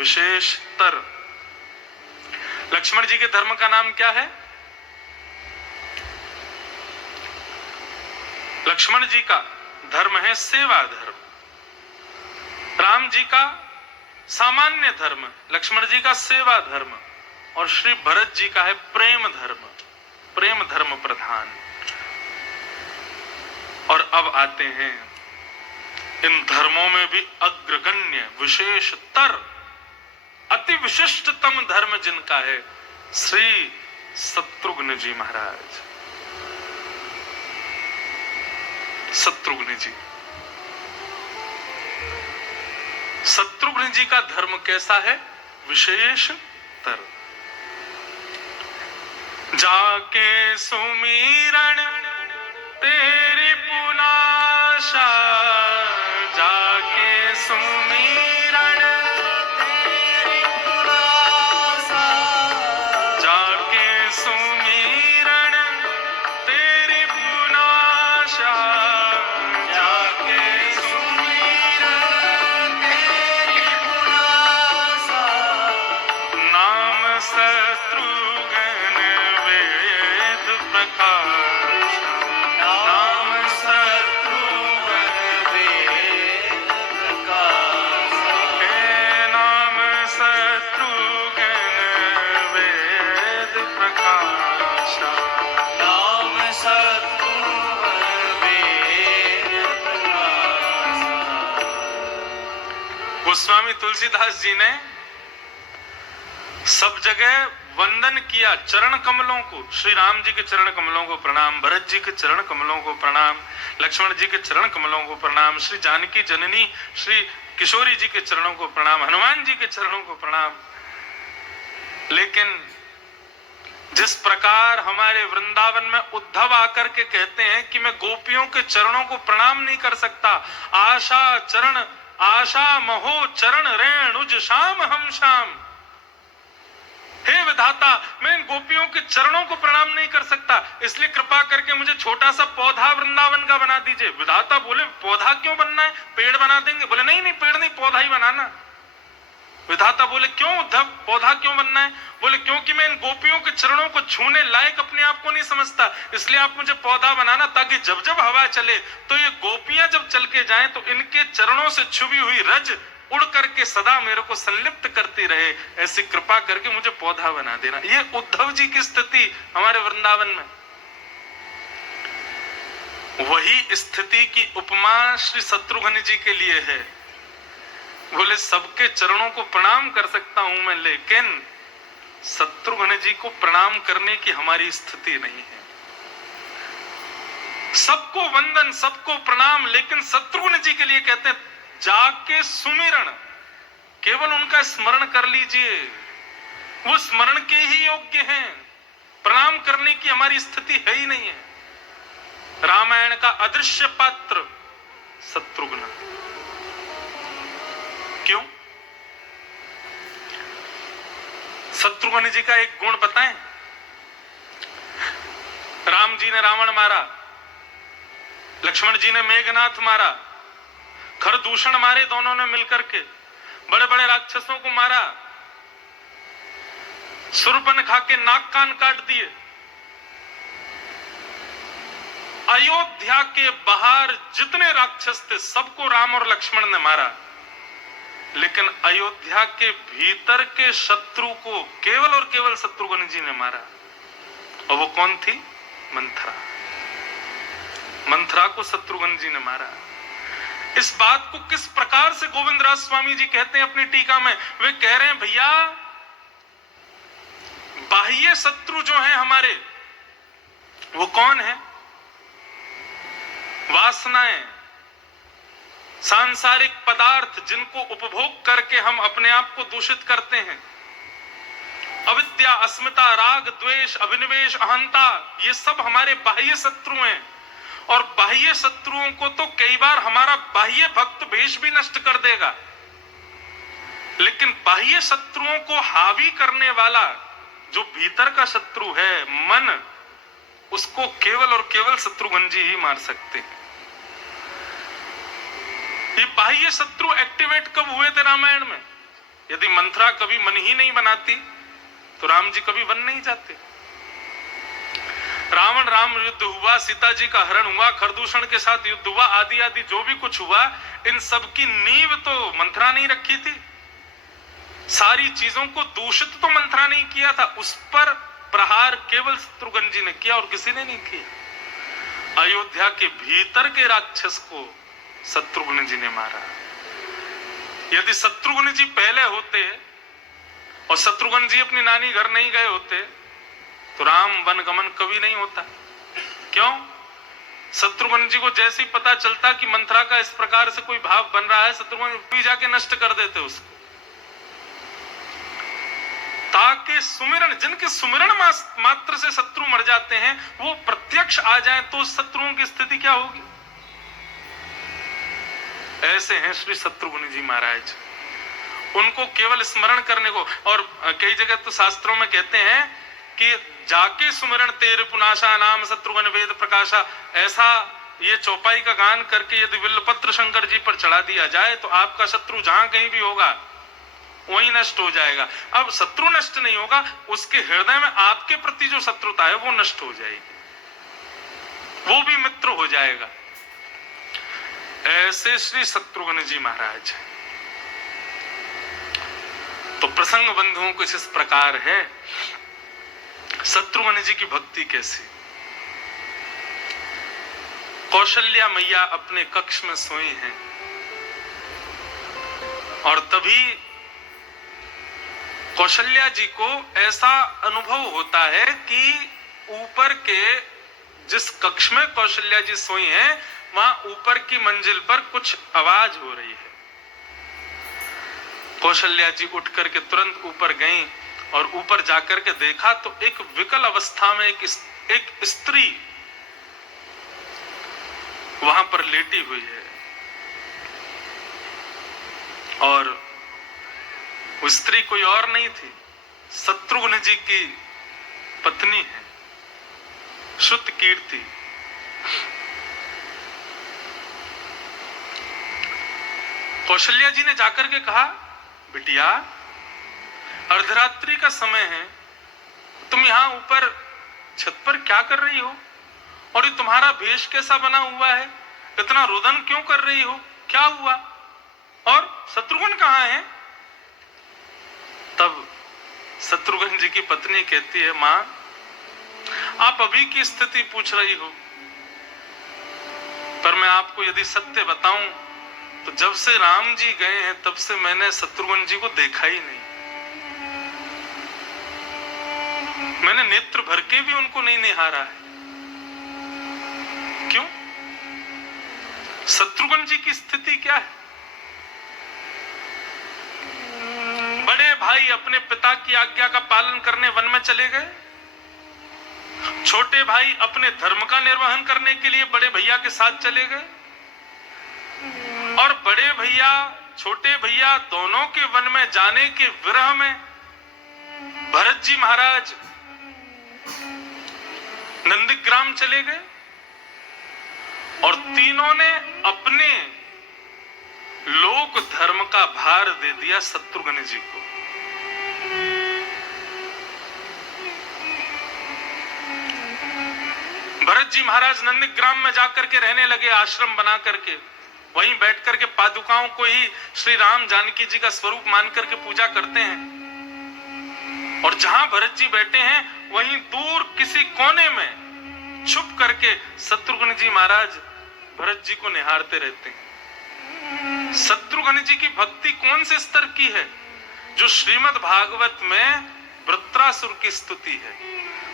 विशेषतर। लक्ष्मण जी के धर्म का नाम क्या है? लक्ष्मण जी का धर्म है सेवा धर्म, राम जी का सामान्य धर्म, लक्ष्मण जी का सेवा धर्म, और श्री भरत जी का है प्रेम धर्म, प्रेम धर्म प्रधान। और अब आते हैं इन धर्मों में भी अग्रगण्य विशेषतर अति विशिष्टतम धर्म जिनका है श्री शत्रुघ्न जी महाराज। शत्रुघ्न जी, शत्रुघ्न जी का धर्म कैसा है? विशेषतर। जाके सुमिरन तेरी पुनाशा, जाके सुमिरन तेरी पुनाशा, जाके सुमिरन तेरी पुनाशा, जाके सुमिरन तेरी पुनाशा, नाम शत्रुघ्न वेद प्रकाश, नाम शत्रुघ्न वेद प्रकाश, हे नाम शत्रुघ्न वेद प्रकाश, नाम शत्रुघ्न वेद प्रकाश। गोस्वामी तुलसीदास जी ने सब जगह वंदन किया चरण कमलों को। श्री राम जी के चरण कमलों को प्रणाम, भरत जी के चरण कमलों को प्रणाम, लक्ष्मण जी के चरण कमलों को प्रणाम, श्री जानकी जननी श्री किशोरी जी के चरणों को प्रणाम, हनुमान जी के चरणों को प्रणाम। लेकिन जिस प्रकार हमारे वृंदावन में उद्धव आकर के कहते हैं कि मैं गोपियों के चरणों को प्रणाम नहीं कर सकता, आशा चरण आशा महो चरण रेणुज श्याम हम श्याम, हे विधाता मैं इन गोपियों के चरणों को प्रणाम नहीं कर सकता, इसलिए कृपा करके मुझे छोटा सा पौधा वृंदावन का बना दीजिए। विधाता बोले पौधा क्यों बनना है, पेड़ बना देंगे। बोले नहीं नहीं, पेड़ नहीं, पौधा ही बनाना। विधाता बोले क्यों उद्धव, पौधा क्यों बनना है? बोले क्योंकि मैं इन गोपियों के चरणों को छूने लायक अपने आप को नहीं समझता, इसलिए आप मुझे पौधा बनाना, ताकि जब जब हवा चले तो ये गोपियां जब चल के जाएं तो इनके चरणों से छुपी हुई रज उड़ करके सदा मेरे को संलिप्त करती रहे, ऐसी कृपा करके मुझे पौधा बना देना। ये उद्धव जी की स्थिति हमारे वृंदावन में। वही स्थिति की उपमा श्री शत्रुघ्न जी के लिए है। बोले सबके चरणों को प्रणाम कर सकता हूं मैं, लेकिन शत्रुघ्न जी को प्रणाम करने की हमारी स्थिति नहीं है। सबको वंदन, सबको प्रणाम, लेकिन शत्रुघ्न जी के लिए कहते हैं जाके सुमिरन, केवल उनका स्मरण कर लीजिए, वो स्मरण के ही योग्य हैं, प्रणाम करने की हमारी स्थिति है ही नहीं है। रामायण का अदृश्य पात्र शत्रुघ्न। क्यों? शत्रुघ्न जी का एक गुण बताएं। राम जी ने रावण मारा, लक्ष्मण जी ने मेघनाथ मारा, खरदूषण मारे दोनों ने मिलकर के, बड़े बड़े राक्षसों को मारा, सुरपन खा के नाक कान काट दिए। अयोध्या के बाहर जितने राक्षस थे सबको राम और लक्ष्मण ने मारा, लेकिन अयोध्या के भीतर के शत्रु को केवल और केवल शत्रुघ्न जी ने मारा। और वो कौन थी? मंथरा। मंथरा को शत्रुघ्न जी ने मारा। इस बात को किस प्रकार से गोविंद राज स्वामी जी कहते हैं अपनी टीका में? वे कह रहे हैं भैया, बाह्य शत्रु जो हैं हमारे, वो कौन है? वासनाएं, सांसारिक पदार्थ जिनको उपभोग करके हम अपने आप को दूषित करते हैं। अविद्या, अस्मिता, राग, द्वेष, अभिनिवेश, अहंता, ये सब हमारे बाह्य शत्रु हैं। और बाह्य शत्रुओं को तो कई बार हमारा बाह्य भक्त भेष भी नष्ट कर देगा, लेकिन बाह्य शत्रुओं को हावी करने वाला जो भीतर का शत्रु है, मन, उसको केवल और केवल शत्रुघ्न जी ही मार सकते हैं। ये बाह्य शत्रु एक्टिवेट कब हुए थे रामायण में? यदि मंथरा कभी मन ही नहीं बनाती तो राम जी कभी वन नहीं जाते। रावण राम युद्ध हुआ, सीता जी का हरण हुआ, खरदूषण के साथ युद्ध हुआ, आदि आदि जो भी कुछ हुआ, इन सब की नींव तो मंथरा नहीं रखी थी। सारी चीजों को दूषित तो मंथरा नहीं किया था, उस पर प्रहार केवल शत्रुघ्न जी ने किया और किसी ने नहीं किया। अयोध्या के भीतर के राक्षस को शत्रुघ्न जी ने मारा। यदि शत्रुघ्न जी पहले होते और शत्रुघ्न जी अपनी नानी घर नहीं गए होते तो राम वनगमन कभी नहीं होता। क्यों? शत्रुघ्न जी को जैसे ही पता चलता कि मंथरा का इस प्रकार से कोई भाव बन रहा है, शत्रुघ्न भी जाके नष्ट कर देते उसको, ताकि सुमिरन, जिनके सुमिरन मात्र से शत्रु मर जाते हैं, वो प्रत्यक्ष आ जाए तो शत्रुओं की स्थिति क्या होगी। ऐसे हैं श्री शत्रुघ्न जी महाराज। उनको केवल स्मरण करने को, और कई जगह तो शास्त्रों में कहते हैं कि जाके सुमिरन तेरे पुनाशा नाम शत्रुघ्न वेद प्रकाशा, ऐसा ये चौपाई का गान करके यदि बिल्वपत्र शंकर जी पर चढ़ा दिया जाए तो आपका शत्रु जहां कहीं भी होगा वही नष्ट हो जाएगा। अब शत्रु नष्ट नहीं होगा, उसके हृदय में आपके प्रति जो शत्रुता है वो नष्ट हो जाएगी, वो भी मित्र हो जाएगा। ऐसे श्री शत्रुघ्न जी महाराज। तो प्रसंग बंधुओं कुछ इस प्रकार है। शत्रुघ्न जी की भक्ति कैसी। कौशल्या मैया अपने कक्ष में सोई हैं और तभी कौशल्या जी को ऐसा अनुभव होता है कि ऊपर के जिस कक्ष में कौशल्या जी सोई हैं वहां ऊपर की मंजिल पर कुछ आवाज हो रही है। कौशल्या जी उठ करके तुरंत ऊपर गईं और ऊपर जाकर के देखा तो एक विकल अवस्था में एक स्त्री वहां पर लेटी हुई है और वो स्त्री कोई और नहीं थी, शत्रुघ्न जी की पत्नी है, श्रुतकीर्ति। कौशल्या जी ने जाकर के कहा, बिटिया अर्धरात्रि का समय है, तुम यहां ऊपर छत पर क्या कर रही हो और ये तुम्हारा भेष कैसा बना हुआ है, इतना रुदन क्यों कर रही हो, क्या हुआ और शत्रुघ्न कहां है। तब शत्रुघ्न जी की पत्नी कहती है, मां आप अभी की स्थिति पूछ रही हो, पर मैं आपको यदि सत्य बताऊं तो जब से राम जी गए हैं तब से मैंने शत्रुघ्न जी को देखा ही नहीं। मैंने नेत्र भर के भी उनको नहीं निहारा है। क्यों? शत्रुघ्न जी की स्थिति क्या है। बड़े भाई अपने पिता की आज्ञा का पालन करने वन में चले गए, छोटे भाई अपने धर्म का निर्वहन करने के लिए बड़े भैया के साथ चले गए और बड़े भैया छोटे भैया दोनों के वन में जाने के विरह में भरत जी महाराज नंदीग्राम चले गए और तीनों ने अपने लोक धर्म का भार दे दिया शत्रुघ्न जी को। भरत जी महाराज नंदीग्राम में जाकर के रहने लगे, आश्रम बना करके वहीं बैठ करके पादुकाओं को ही श्री राम जानकी जी का स्वरूप मान करके पूजा करते हैं और जहां भरत जी बैठे हैं वहीं दूर किसी कोने में छुप करके शत्रुघ्न जी महाराज भरत जी को निहारते रहते हैं। शत्रुघ्न जी की भक्ति कौन से स्तर की है? जो श्रीमद् भागवत में वृत्रासुर की स्तुति है।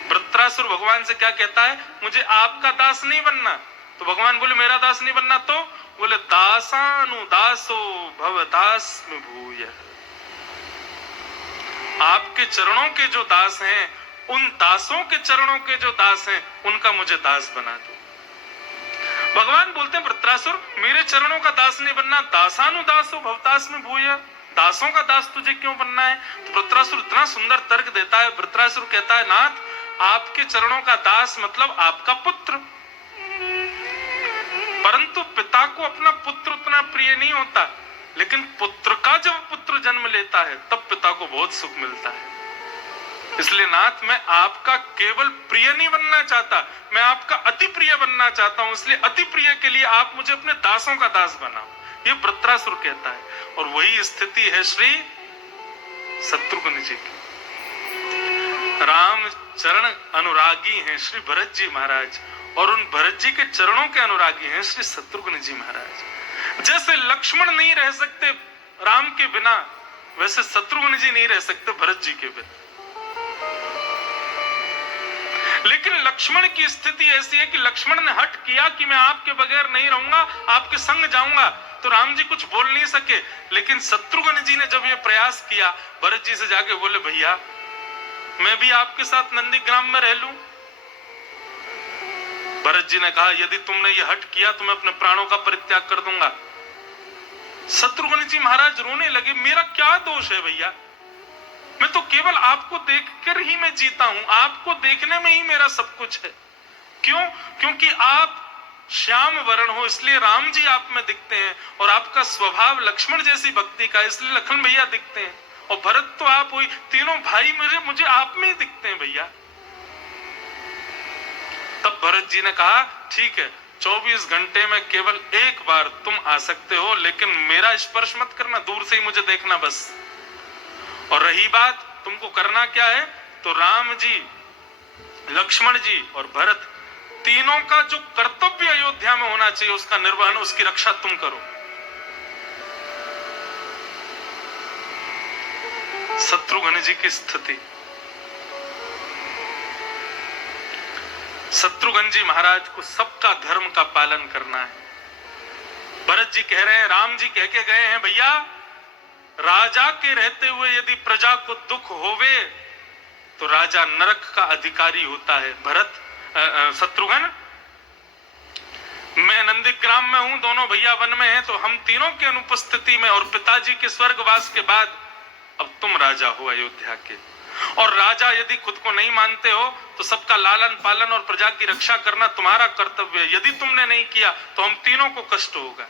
वृत्रासुर भगवान से क्या कहता है, मुझे आपका दास नहीं बनना। तो भगवान बोले मेरा दास नहीं बनना, तो बोले दासानुदासो भवदास में भूय। आपके चरणों के जो दास हैं, उन दासों के चरणों के जो दास हैं, उनका मुझे दास बना दो। भगवान बोलते हैं वृत्रासुर मेरे चरणों का दास नहीं बनना, दासानुदासो भवदास में भूय, दासों का दास तुझे क्यों बनना है। तो वृत्रासुर इतना सुंदर तर्क देता है। वृत्रासुर कहता है, नाथ आपके चरणों का दास मतलब आपका पुत्र, परंतु पिता को अपना पुत्र उतना प्रिय नहीं होता। लेकिन पुत्र का जब पुत्र जन्म लेता है तब पिता को बहुत सुख मिलता है। इसलिए नाथ, मैं आपका केवल प्रिय नहीं बनना चाहता, मैं आपका अति प्रिय बनना चाहता हूं। इसलिए अति प्रिय के लिए आप मुझे अपने दासों का दास बनाओ, ये वृत्रासुर कहता है। और वही स्थिति है श्री शत्रुघ्न जी की। राम चरण अनुरागी हैं श्री भरत जी महाराज, और उन भरत जी के चरणों के अनुरागी हैं श्री शत्रुघ्न जी महाराज। जैसे लक्ष्मण नहीं रह सकते राम के बिना, वैसे शत्रुघ्न जी नहीं रह सकते भरत जी के बिना। लेकिन लक्ष्मण की स्थिति ऐसी है कि लक्ष्मण ने हट किया कि मैं आपके बगैर नहीं रहूंगा, आपके संग जाऊंगा, तो राम जी कुछ बोल नहीं सके। लेकिन शत्रुघ्न जी ने जब ये प्रयास किया, भरत जी से जाके बोले, भैया मैं भी आपके साथ नंदीग्राम में रह लूं। भरत जी ने कहा, यदि तुमने ये हट किया तो मैं अपने प्राणों का परित्याग कर दूंगा। शत्रुघ्न जी महाराज रोने लगे, मेरा क्या दोष है भैया, मैं तो केवल आपको देखकर ही मैं जीता हूं, आपको देखने में ही मेरा सब कुछ है। क्यों? क्योंकि आप श्याम वर्ण हो, इसलिए राम जी आप में दिखते हैं, और आपका स्वभाव लक्ष्मण जैसी भक्ति का, इसलिए लखन भैया दिखते हैं, और भरत तो आप हुई, तीनों भाई मुझे आप में ही दिखते हैं भैया। तब भरत जी ने कहा, ठीक है, 24 घंटे में केवल एक बार तुम आ सकते हो, लेकिन मेरा स्पर्श मत करना, दूर से ही मुझे देखना बस। और रही बात तुमको करना क्या है, तो राम जी, लक्ष्मण जी और भरत तीनों का जो कर्तव्य अयोध्या में होना चाहिए उसका निर्वहन, उसकी रक्षा तुम करो। शत्रुघ्न जी की स्थिति, शत्रुघ्न जी महाराज को सबका धर्म का पालन करना है। भरत जी कह रहे हैं, राम जी कह के गए हैं, भैया राजा के रहते हुए यदि प्रजा को दुख होवे तो राजा नरक का अधिकारी होता है। भरत शत्रुघ्न, मैं नंदीग्राम में हूं, दोनों भैया वन में हैं, तो हम तीनों की अनुपस्थिति में और पिताजी के स्वर्गवास के बाद अब तुम राजा हो अयोध्या के, और राजा यदि खुद को नहीं मानते हो तो सबका लालन पालन और प्रजा की रक्षा करना तुम्हारा कर्तव्य है। यदि तुमने नहीं किया तो हम तीनों को कष्ट होगा।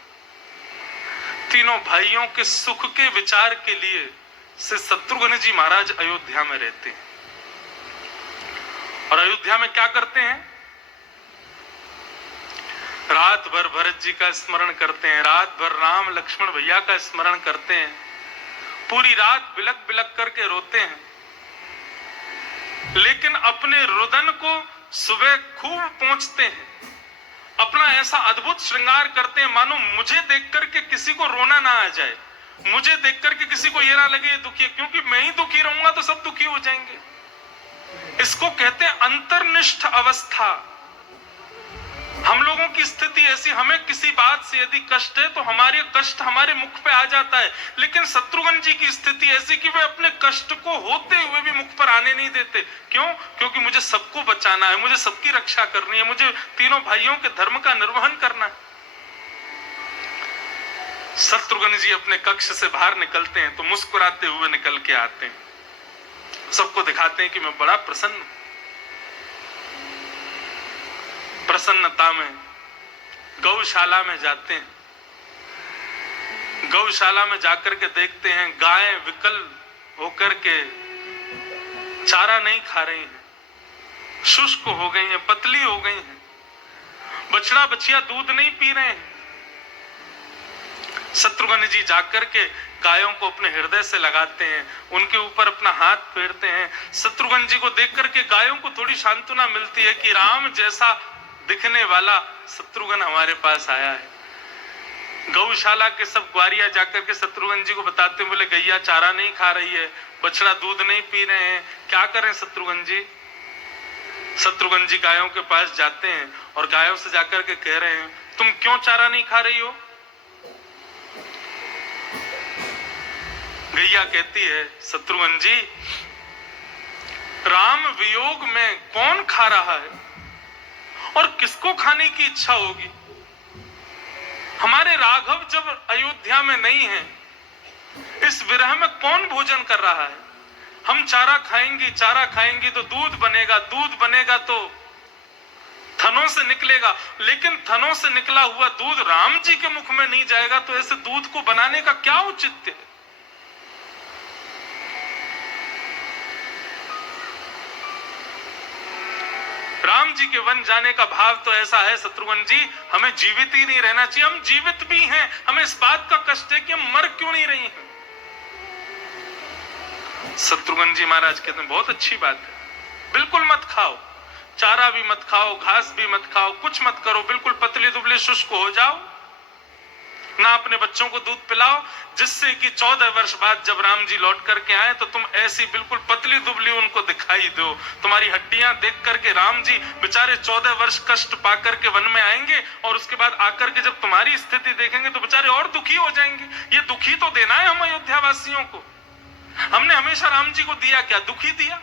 तीनों भाइयों के सुख के विचार के लिए से शत्रुघ्न जी महाराज अयोध्या में रहते हैं। और अयोध्या में क्या करते हैं, रात भर भरत जी का स्मरण करते हैं, रात भर राम लक्ष्मण भैया का स्मरण करते हैं, पूरी रात बिलक बिलक करके रोते हैं। लेकिन अपने रुदन को सुबह खूब पहुंचते हैं, अपना ऐसा अद्भुत श्रृंगार करते हैं मानो मुझे देख करके किसी को रोना ना आ जाए, मुझे देख करके किसी को ये ना लगे दुखी, क्योंकि मैं ही दुखी रहूंगा तो सब दुखी हो जाएंगे। इसको कहते हैं अंतर्निष्ठ अवस्था। हम लोगों की स्थिति ऐसी, हमें किसी बात से यदि कष्ट है तो हमारे कष्ट हमारे मुख पे आ जाता है, लेकिन शत्रुघ्न जी की स्थिति ऐसी कि वे अपने कष्ट को होते हुए भी मुख पर आने नहीं देते। क्यों? क्योंकि मुझे सबको बचाना है, मुझे सबकी रक्षा करनी है, मुझे तीनों भाइयों के धर्म का निर्वहन करना है। शत्रुघ्न जी अपने कक्ष से बाहर निकलते हैं तो मुस्कुराते हुए निकल के आते हैं, सबको दिखाते हैं कि मैं बड़ा प्रसन्न, प्रसन्नता में गौशाला में जाते हैं। गौशाला में जाकर के देखते हैं गायें विकल होकर के चारा नहीं खा रही हैं, शुष्क हो गई हैं, पतली हो गई हैं, बछड़ा बछिया दूध नहीं पी रहे हैं। शत्रुघ्न जी जाकर के गायों को अपने हृदय से लगाते हैं, उनके ऊपर अपना हाथ फेरते हैं। शत्रुघ्न जी को देख करके गायों को थोड़ी सांत्वना मिलती है कि राम जैसा दिखने वाला शत्रुघ्न हमारे पास आया है। गौशाला के सब ग्वारिया जाकर के शत्रुघ्न जी को बताते, बोले गैया चारा नहीं खा रही है, बछड़ा दूध नहीं पी रहे हैं, क्या करें शत्रुघ्न जी। शत्रुघ्न जी गायों के पास जाते हैं और गायों से जाकर के कह रहे हैं, तुम क्यों चारा नहीं खा रही हो। गैया कहती है, शत्रुघ्न जी राम वियोग में कौन खा रहा है और किसको खाने की इच्छा होगी। हमारे राघव जब अयोध्या में नहीं है, इस विरह में कौन भोजन कर रहा है। हम चारा खाएंगे तो दूध बनेगा, दूध बनेगा तो थनों से निकलेगा, लेकिन थनों से निकला हुआ दूध राम जी के मुख में नहीं जाएगा, तो ऐसे दूध को बनाने का क्या औचित्य है? राम जी के वन जाने का भाव तो ऐसा है शत्रुघ्न जी, हमें जीवित ही नहीं रहना चाहिए। हम जीवित भी हैं, हमें इस बात का कष्ट है कि हम मर क्यों नहीं रही हैं। शत्रुघ्न जी महाराज कहते हैं बहुत अच्छी बात है, बिल्कुल मत खाओ, चारा भी मत खाओ, घास भी मत खाओ, कुछ मत करो, बिल्कुल पतले दुबले शुष्क हो जाओ, ना अपने बच्चों को दूध पिलाओ, जिससे कि 14 वर्ष बाद जब राम जी लौट करके आए तो तुम ऐसी बिल्कुल पतली दुबली उनको दिखाई दो। तुम्हारी हड्डियां देख करके राम जी बेचारे 14 वर्ष कष्ट पा करके वन में आएंगे, और उसके बाद आकर के जब तुम्हारी स्थिति देखेंगे तो बेचारे और दुखी हो जाएंगे। ये दुखी तो देना है हम अयोध्या वासियों को। हमने हमेशा राम जी को दिया क्या? दुखी दिया।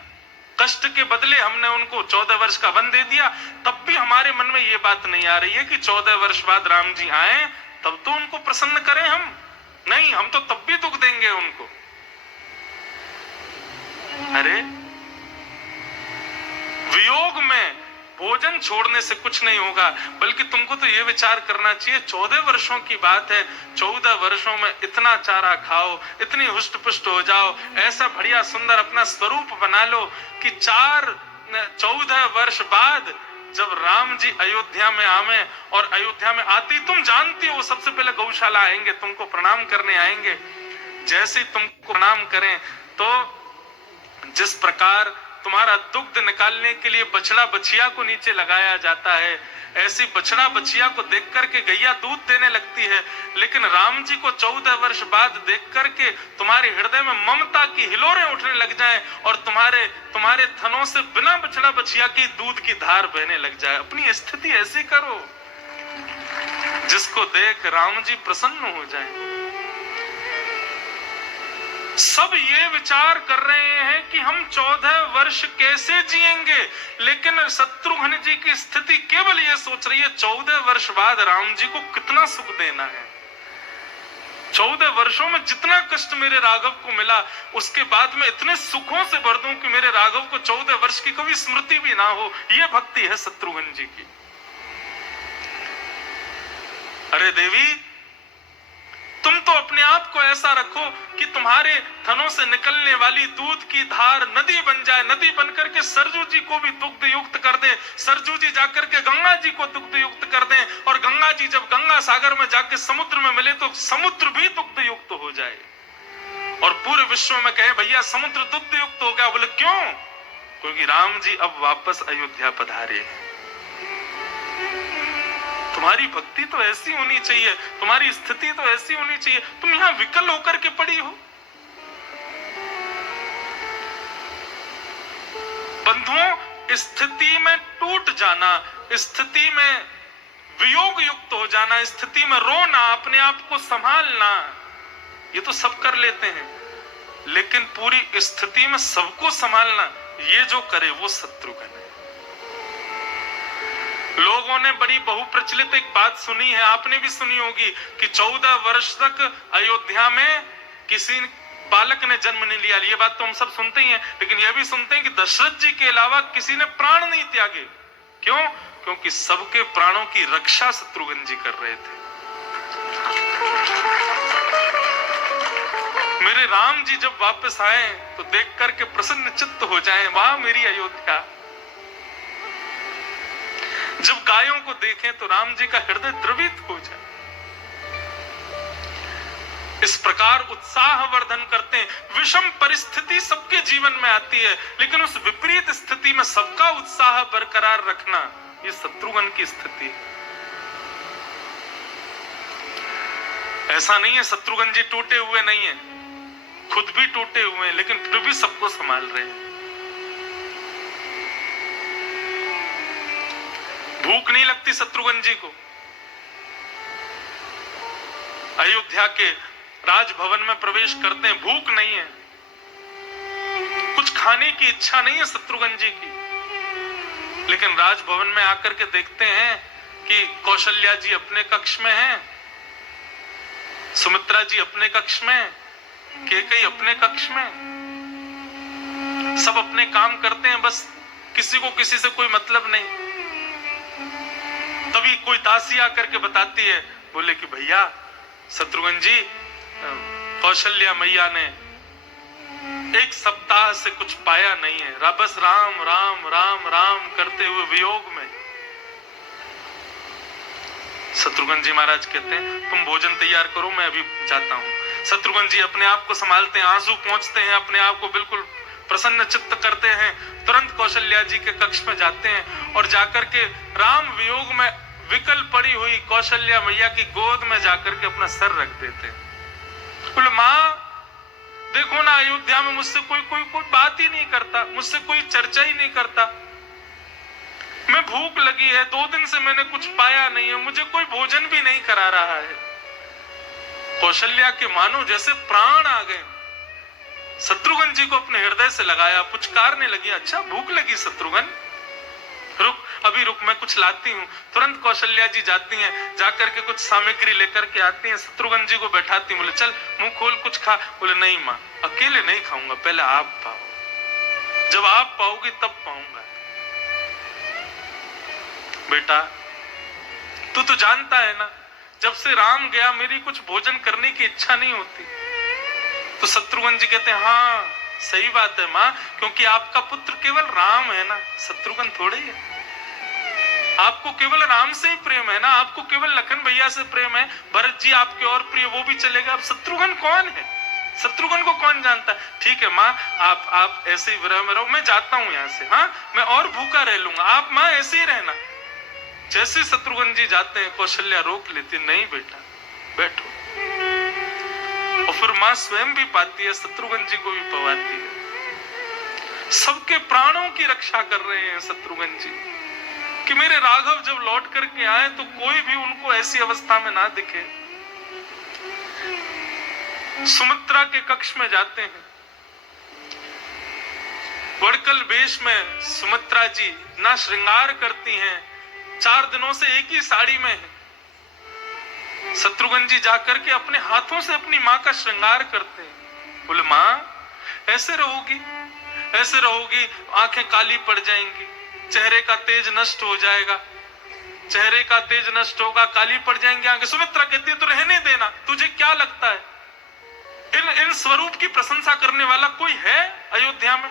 कष्ट के बदले हमने उनको 14 वर्ष का वन दे दिया। तब भी हमारे मन में ये बात नहीं आ रही है कि 14 वर्ष बाद राम जी आए तब तो उनको प्रसन्न करें हम। नहीं, हम तो तब भी दुख देंगे उनको। अरे वियोग में भोजन छोड़ने से कुछ नहीं होगा, बल्कि तुमको तो ये विचार करना चाहिए 14 वर्षों की बात है, 14 वर्षों में इतना चारा खाओ, इतनी हुष्ट पुष्ट हो जाओ, ऐसा बढ़िया सुंदर अपना स्वरूप बना लो कि 14 वर्ष बाद जब राम जी अयोध्या में आवे, और अयोध्या में आती तुम जानती हो सबसे पहले गौशाला आएंगे, तुमको प्रणाम करने आएंगे। जैसे ही तुमको प्रणाम करें तो जिस प्रकार तुम्हारा दुग्ध निकालने के लिए बछड़ा बछिया को नीचे लगाया जाता है, ऐसी बछड़ा बछिया को देख करके गैया दूध देने लगती है। लेकिन राम जी को 14 वर्ष बाद देख करके तुम्हारे हृदय में ममता की हिलोरें उठने लग जाएं, और तुम्हारे थनों से बिना बछड़ा बछिया की दूध की धार बहने लग जाए। अपनी स्थिति ऐसी करो जिसको देख राम जी प्रसन्न हो जाएं। सब ये विचार कर रहे हैं कि हम 14 वर्ष कैसे जिएंगे, लेकिन शत्रुघ्न जी की स्थिति केवल ये सोच रही है 14 वर्ष बाद राम जी को कितना सुख देना है। 14 वर्षों में जितना कष्ट मेरे राघव को मिला, उसके बाद में इतने सुखों से भर दूं कि मेरे राघव को 14 वर्ष की कभी स्मृति भी ना हो। यह भक्ति है शत्रुघ्न जी की। अरे देवी, तुम तो अपने आप को ऐसा रखो कि तुम्हारे थनों से निकलने वाली दूध की धार नदी बन जाए, नदी बनकर के सरजू जी को भी दुग्ध युक्त कर दे, सरजू जी जाकर के गंगा जी को दुग्ध युक्त कर दे, और गंगा जी जब गंगा सागर में जाके समुद्र में मिले तो समुद्र भी दुग्ध युक्त हो जाए, और पूरे विश्व में कहे भैया समुद्र दुग्ध युक्त हो गया। बोले क्यों? क्योंकि राम जी अब वापस अयोध्या पधारे हैं। तुम्हारी भक्ति तो ऐसी होनी चाहिए, तुम्हारी स्थिति तो ऐसी होनी चाहिए। तुम यहां विकल होकर के पड़ी हो। बंधुओं, स्थिति में टूट जाना, स्थिति में वियोग युक्त हो जाना, स्थिति में रोना, अपने आप को संभालना, ये तो सब कर लेते हैं, लेकिन पूरी स्थिति में सबको संभालना, ये जो करे वो शत्रुघ्न है। लोगों ने बड़ी बहुप्रचलित एक बात सुनी है, आपने भी सुनी होगी, कि 14 वर्ष तक अयोध्या में किसी बालक ने जन्म नहीं लिया। ये बात तो हम सब सुनते ही हैं, लेकिन यह भी सुनते हैं कि दशरथ जी के अलावा किसी ने प्राण नहीं त्यागे। क्यों? क्योंकि सबके प्राणों की रक्षा शत्रुघ्न जी कर रहे थे। मेरे राम जी जब वापस आए तो देख करके प्रसन्न चित्त हो जाएं, वाह मेरी अयोध्या। जब गायों को देखें तो राम जी का हृदय द्रवित हो जाए। इस प्रकार उत्साह वर्धन करते हैं। विषम परिस्थिति सबके जीवन में आती है, लेकिन उस विपरीत स्थिति में सबका उत्साह बरकरार रखना, ये शत्रुघ्न की स्थिति है। ऐसा नहीं है शत्रुघ्न जी टूटे हुए नहीं है, खुद भी टूटे हुए हैं, लेकिन फिर भी सबको संभाल रहे हैं। भूख नहीं लगती शत्रुघ्न जी को। अयोध्या के राजभवन में प्रवेश करते हैं, भूख नहीं है, कुछ खाने की इच्छा नहीं है शत्रुघ्न जी की, लेकिन राजभवन में आकर के देखते हैं कि कौशल्या जी अपने कक्ष में हैं, सुमित्रा जी अपने कक्ष में, कैकेयी अपने कक्ष में, सब अपने काम करते हैं, बस किसी को किसी से कोई मतलब नहीं। तभी कोई दासी आकर के बताती है, बोले कि भैया शत्रुघ्न जी, कौशल्या मैया ने 1 सप्ताह से कुछ पाया नहीं है, बस राम राम राम राम करते हुए वियोग में। शत्रुघ्न जी महाराज कहते हैं तुम भोजन तैयार करो, मैं अभी जाता हूं। शत्रुघ्न जी अपने आप को संभालते हैं, आंसू पहुंचते हैं, अपने आप को बिल्कुल प्रसन्न चित्त करते हैं, तुरंत कौशल्या जी के कक्ष में जाते हैं और जाकर के राम वियोग में विकल पड़ी हुई कौशल्या मैया की गोद में जाकर के अपना सर रख देते हैं। बोले माँ देखो ना, अयोध्या में मुझसे कोई बात ही नहीं करता, मुझसे कोई चर्चा ही नहीं करता, मैं भूख लगी है, 2 दिन से मैंने कुछ पाया नहीं है, मुझे कोई भोजन भी नहीं करा रहा है। कौशल्या के मानो जैसे प्राण आ गए, शत्रुघ्न जी को अपने हृदय से लगाया, पुचकारने लगी, अच्छा भूख लगी शत्रुघ्न, रुक अभी रुक, मैं कुछ लाती हूँ। तुरंत कौशल्या जी जाती हैं, जाकर के कुछ सामग्री लेकर के आती हैं, शत्रुघ्न जी को बैठाती, बोले चल मुंह खोल कुछ खा। बोले नहीं माँ, अकेले नहीं खाऊंगा, पहले आप पाओ, जब आप पाओगी तब पाऊंगा। बेटा तू तो जानता है ना, जब से राम गया मेरी कुछ भोजन करने की इच्छा नहीं होती। तो शत्रुघ्न जी कहते हैं हाँ सही बात है माँ, क्योंकि आपका पुत्र केवल राम है ना, शत्रुघ्न थोड़े ही है। आपको केवल राम से ही प्रेम है ना, आपको केवल लखन भैया से प्रेम है, भरत जी आपके और प्रिय, वो भी चलेगा। अब शत्रुघ्न कौन है, शत्रुघ्न को कौन जानता है। ठीक है माँ, आप ऐसे ही विरह में रहो, मैं जाता हूँ यहाँ से, हाँ मैं और भूखा रह लूंगा, आप माँ ऐसे ही रहना। जैसे शत्रुघ्न जी जाते हैं, कौशल्या रोक लेती, नहीं बेटा बैठो। और फिर माँ स्वयं भी पाती है, शत्रुघ्न जी को भी पवाती है। सबके प्राणों की रक्षा कर रहे हैं शत्रुघ्न जी, कि मेरे राघव जब लौट करके आए तो कोई भी उनको ऐसी अवस्था में ना दिखे। सुमित्रा के कक्ष में जाते हैं, वड़कल वेश में सुमित्रा जी ना श्रृंगार करती हैं, 4 दिनों से एक ही साड़ी में है। शत्रुघ्न जी जाकर के अपने हाथों से अपनी माँ का श्रृंगार करते हैं। बोले माँ ऐसे रहोगी, ऐसे रहोगी, आंखें काली पड़ जाएंगी, चेहरे का तेज नष्ट हो जाएगा, चेहरे का तेज नष्ट होगा, काली पड़ जाएंगी आंखें। सुमित्रा कहती है तो रहने देना, तुझे क्या लगता है इन स्वरूप की प्रशंसा करने वाला कोई है अयोध्या में?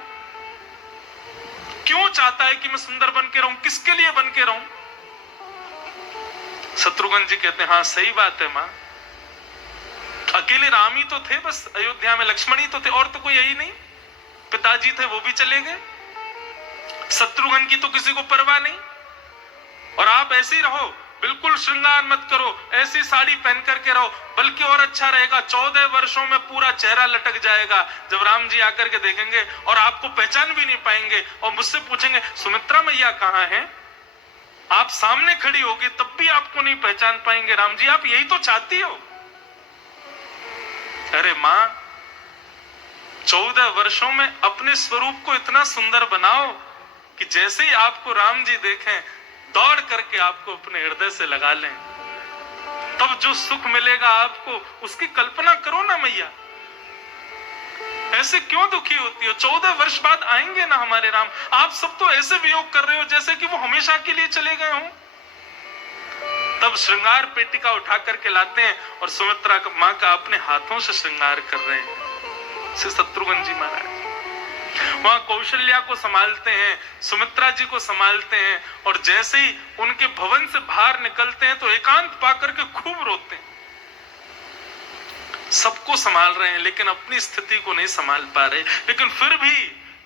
क्यों चाहता है कि मैं सुंदर बन के रहूं, किसके लिए बन के रहूं? शत्रुघ्न जी कहते हैं हाँ सही बात है माँ, अकेले राम ही तो थे बस अयोध्या में, लक्ष्मण ही तो थे, और तो कोई यही नहीं, पिताजी थे वो भी चले गए, शत्रुघ्न की तो किसी को परवाह नहीं। और आप ऐसे ही रहो, बिल्कुल श्रृंगार मत करो, ऐसी साड़ी पहन करके रहो, बल्कि और अच्छा रहेगा, 14 वर्षों में पूरा चेहरा लटक जाएगा। जब राम जी आकर के देखेंगे और आपको पहचान भी नहीं पाएंगे और मुझसे पूछेंगे सुमित्रा मैया कहाँ है, आप सामने खड़ी होगी तब भी आपको नहीं पहचान पाएंगे। राम जी आप यही तो चाहती हो। अरे मां 14 वर्षों में अपने स्वरूप को इतना सुंदर बनाओ कि जैसे ही आपको राम जी देखें दौड़ करके आपको अपने हृदय से लगा लें, तब जो सुख मिलेगा आपको उसकी कल्पना करो ना मैया। ऐसे क्यों दुखी होती हो? 14 वर्ष बाद आएंगे ना हमारे राम, आप सब तो ऐसे वियोग कर रहे हो जैसे कि वो हमेशा के लिए चले गए हों। तब श्रृंगार पेटिका उठा करके लाते हैं और सुमित्रा मां का अपने हाथों से श्रृंगार कर रहे हैं श्री शत्रुघ्न जी महाराज। वहां कौशल्या को संभालते हैं, सुमित्रा जी को संभालते हैं, और जैसे ही उनके भवन से बाहर निकलते हैं तो एकांत पाकर के खूब रोते हैं। सबको संभाल रहे हैं लेकिन अपनी स्थिति को नहीं संभाल पा रहे, लेकिन फिर भी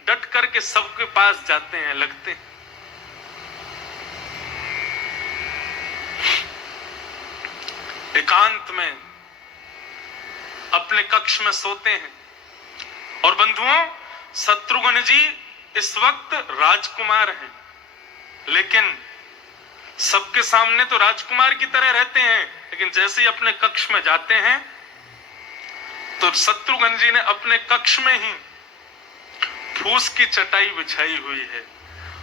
डट करके सबके पास जाते हैं, लगते हैं। एकांत में अपने कक्ष में सोते हैं। और बंधुओं शत्रुघ्न जी इस वक्त राजकुमार हैं, लेकिन सबके सामने तो राजकुमार की तरह रहते हैं, लेकिन जैसे ही अपने कक्ष में जाते हैं तो शत्रुघ्न जी ने अपने कक्ष में ही फूस की चटाई बिछाई हुई है।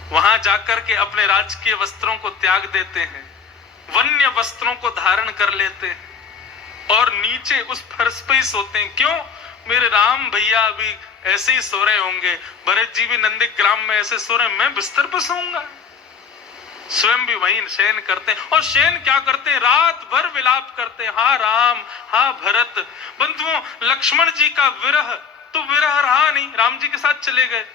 वहां जाकर के अपने राजकीय वस्त्रों को त्याग देते हैं, वन्य वस्त्रों को धारण कर लेते हैं और नीचे उस फर्श पे ही सोते हैं। क्यों? मेरे राम भैया अभी ऐसे ही सो रहे होंगे, भरत जी भी नंदीग्राम में ऐसे सो रहे, मैं बिस्तर पर सोऊंगा। स्वयं भी वहीं शयन करते हैं। और शयन क्या करते हैं? रात भर विलाप करते हैं, हा राम हा भरत। बंधुओं, लक्ष्मण जी का विरह तो विरह रहा नहीं, राम जी के साथ चले गए,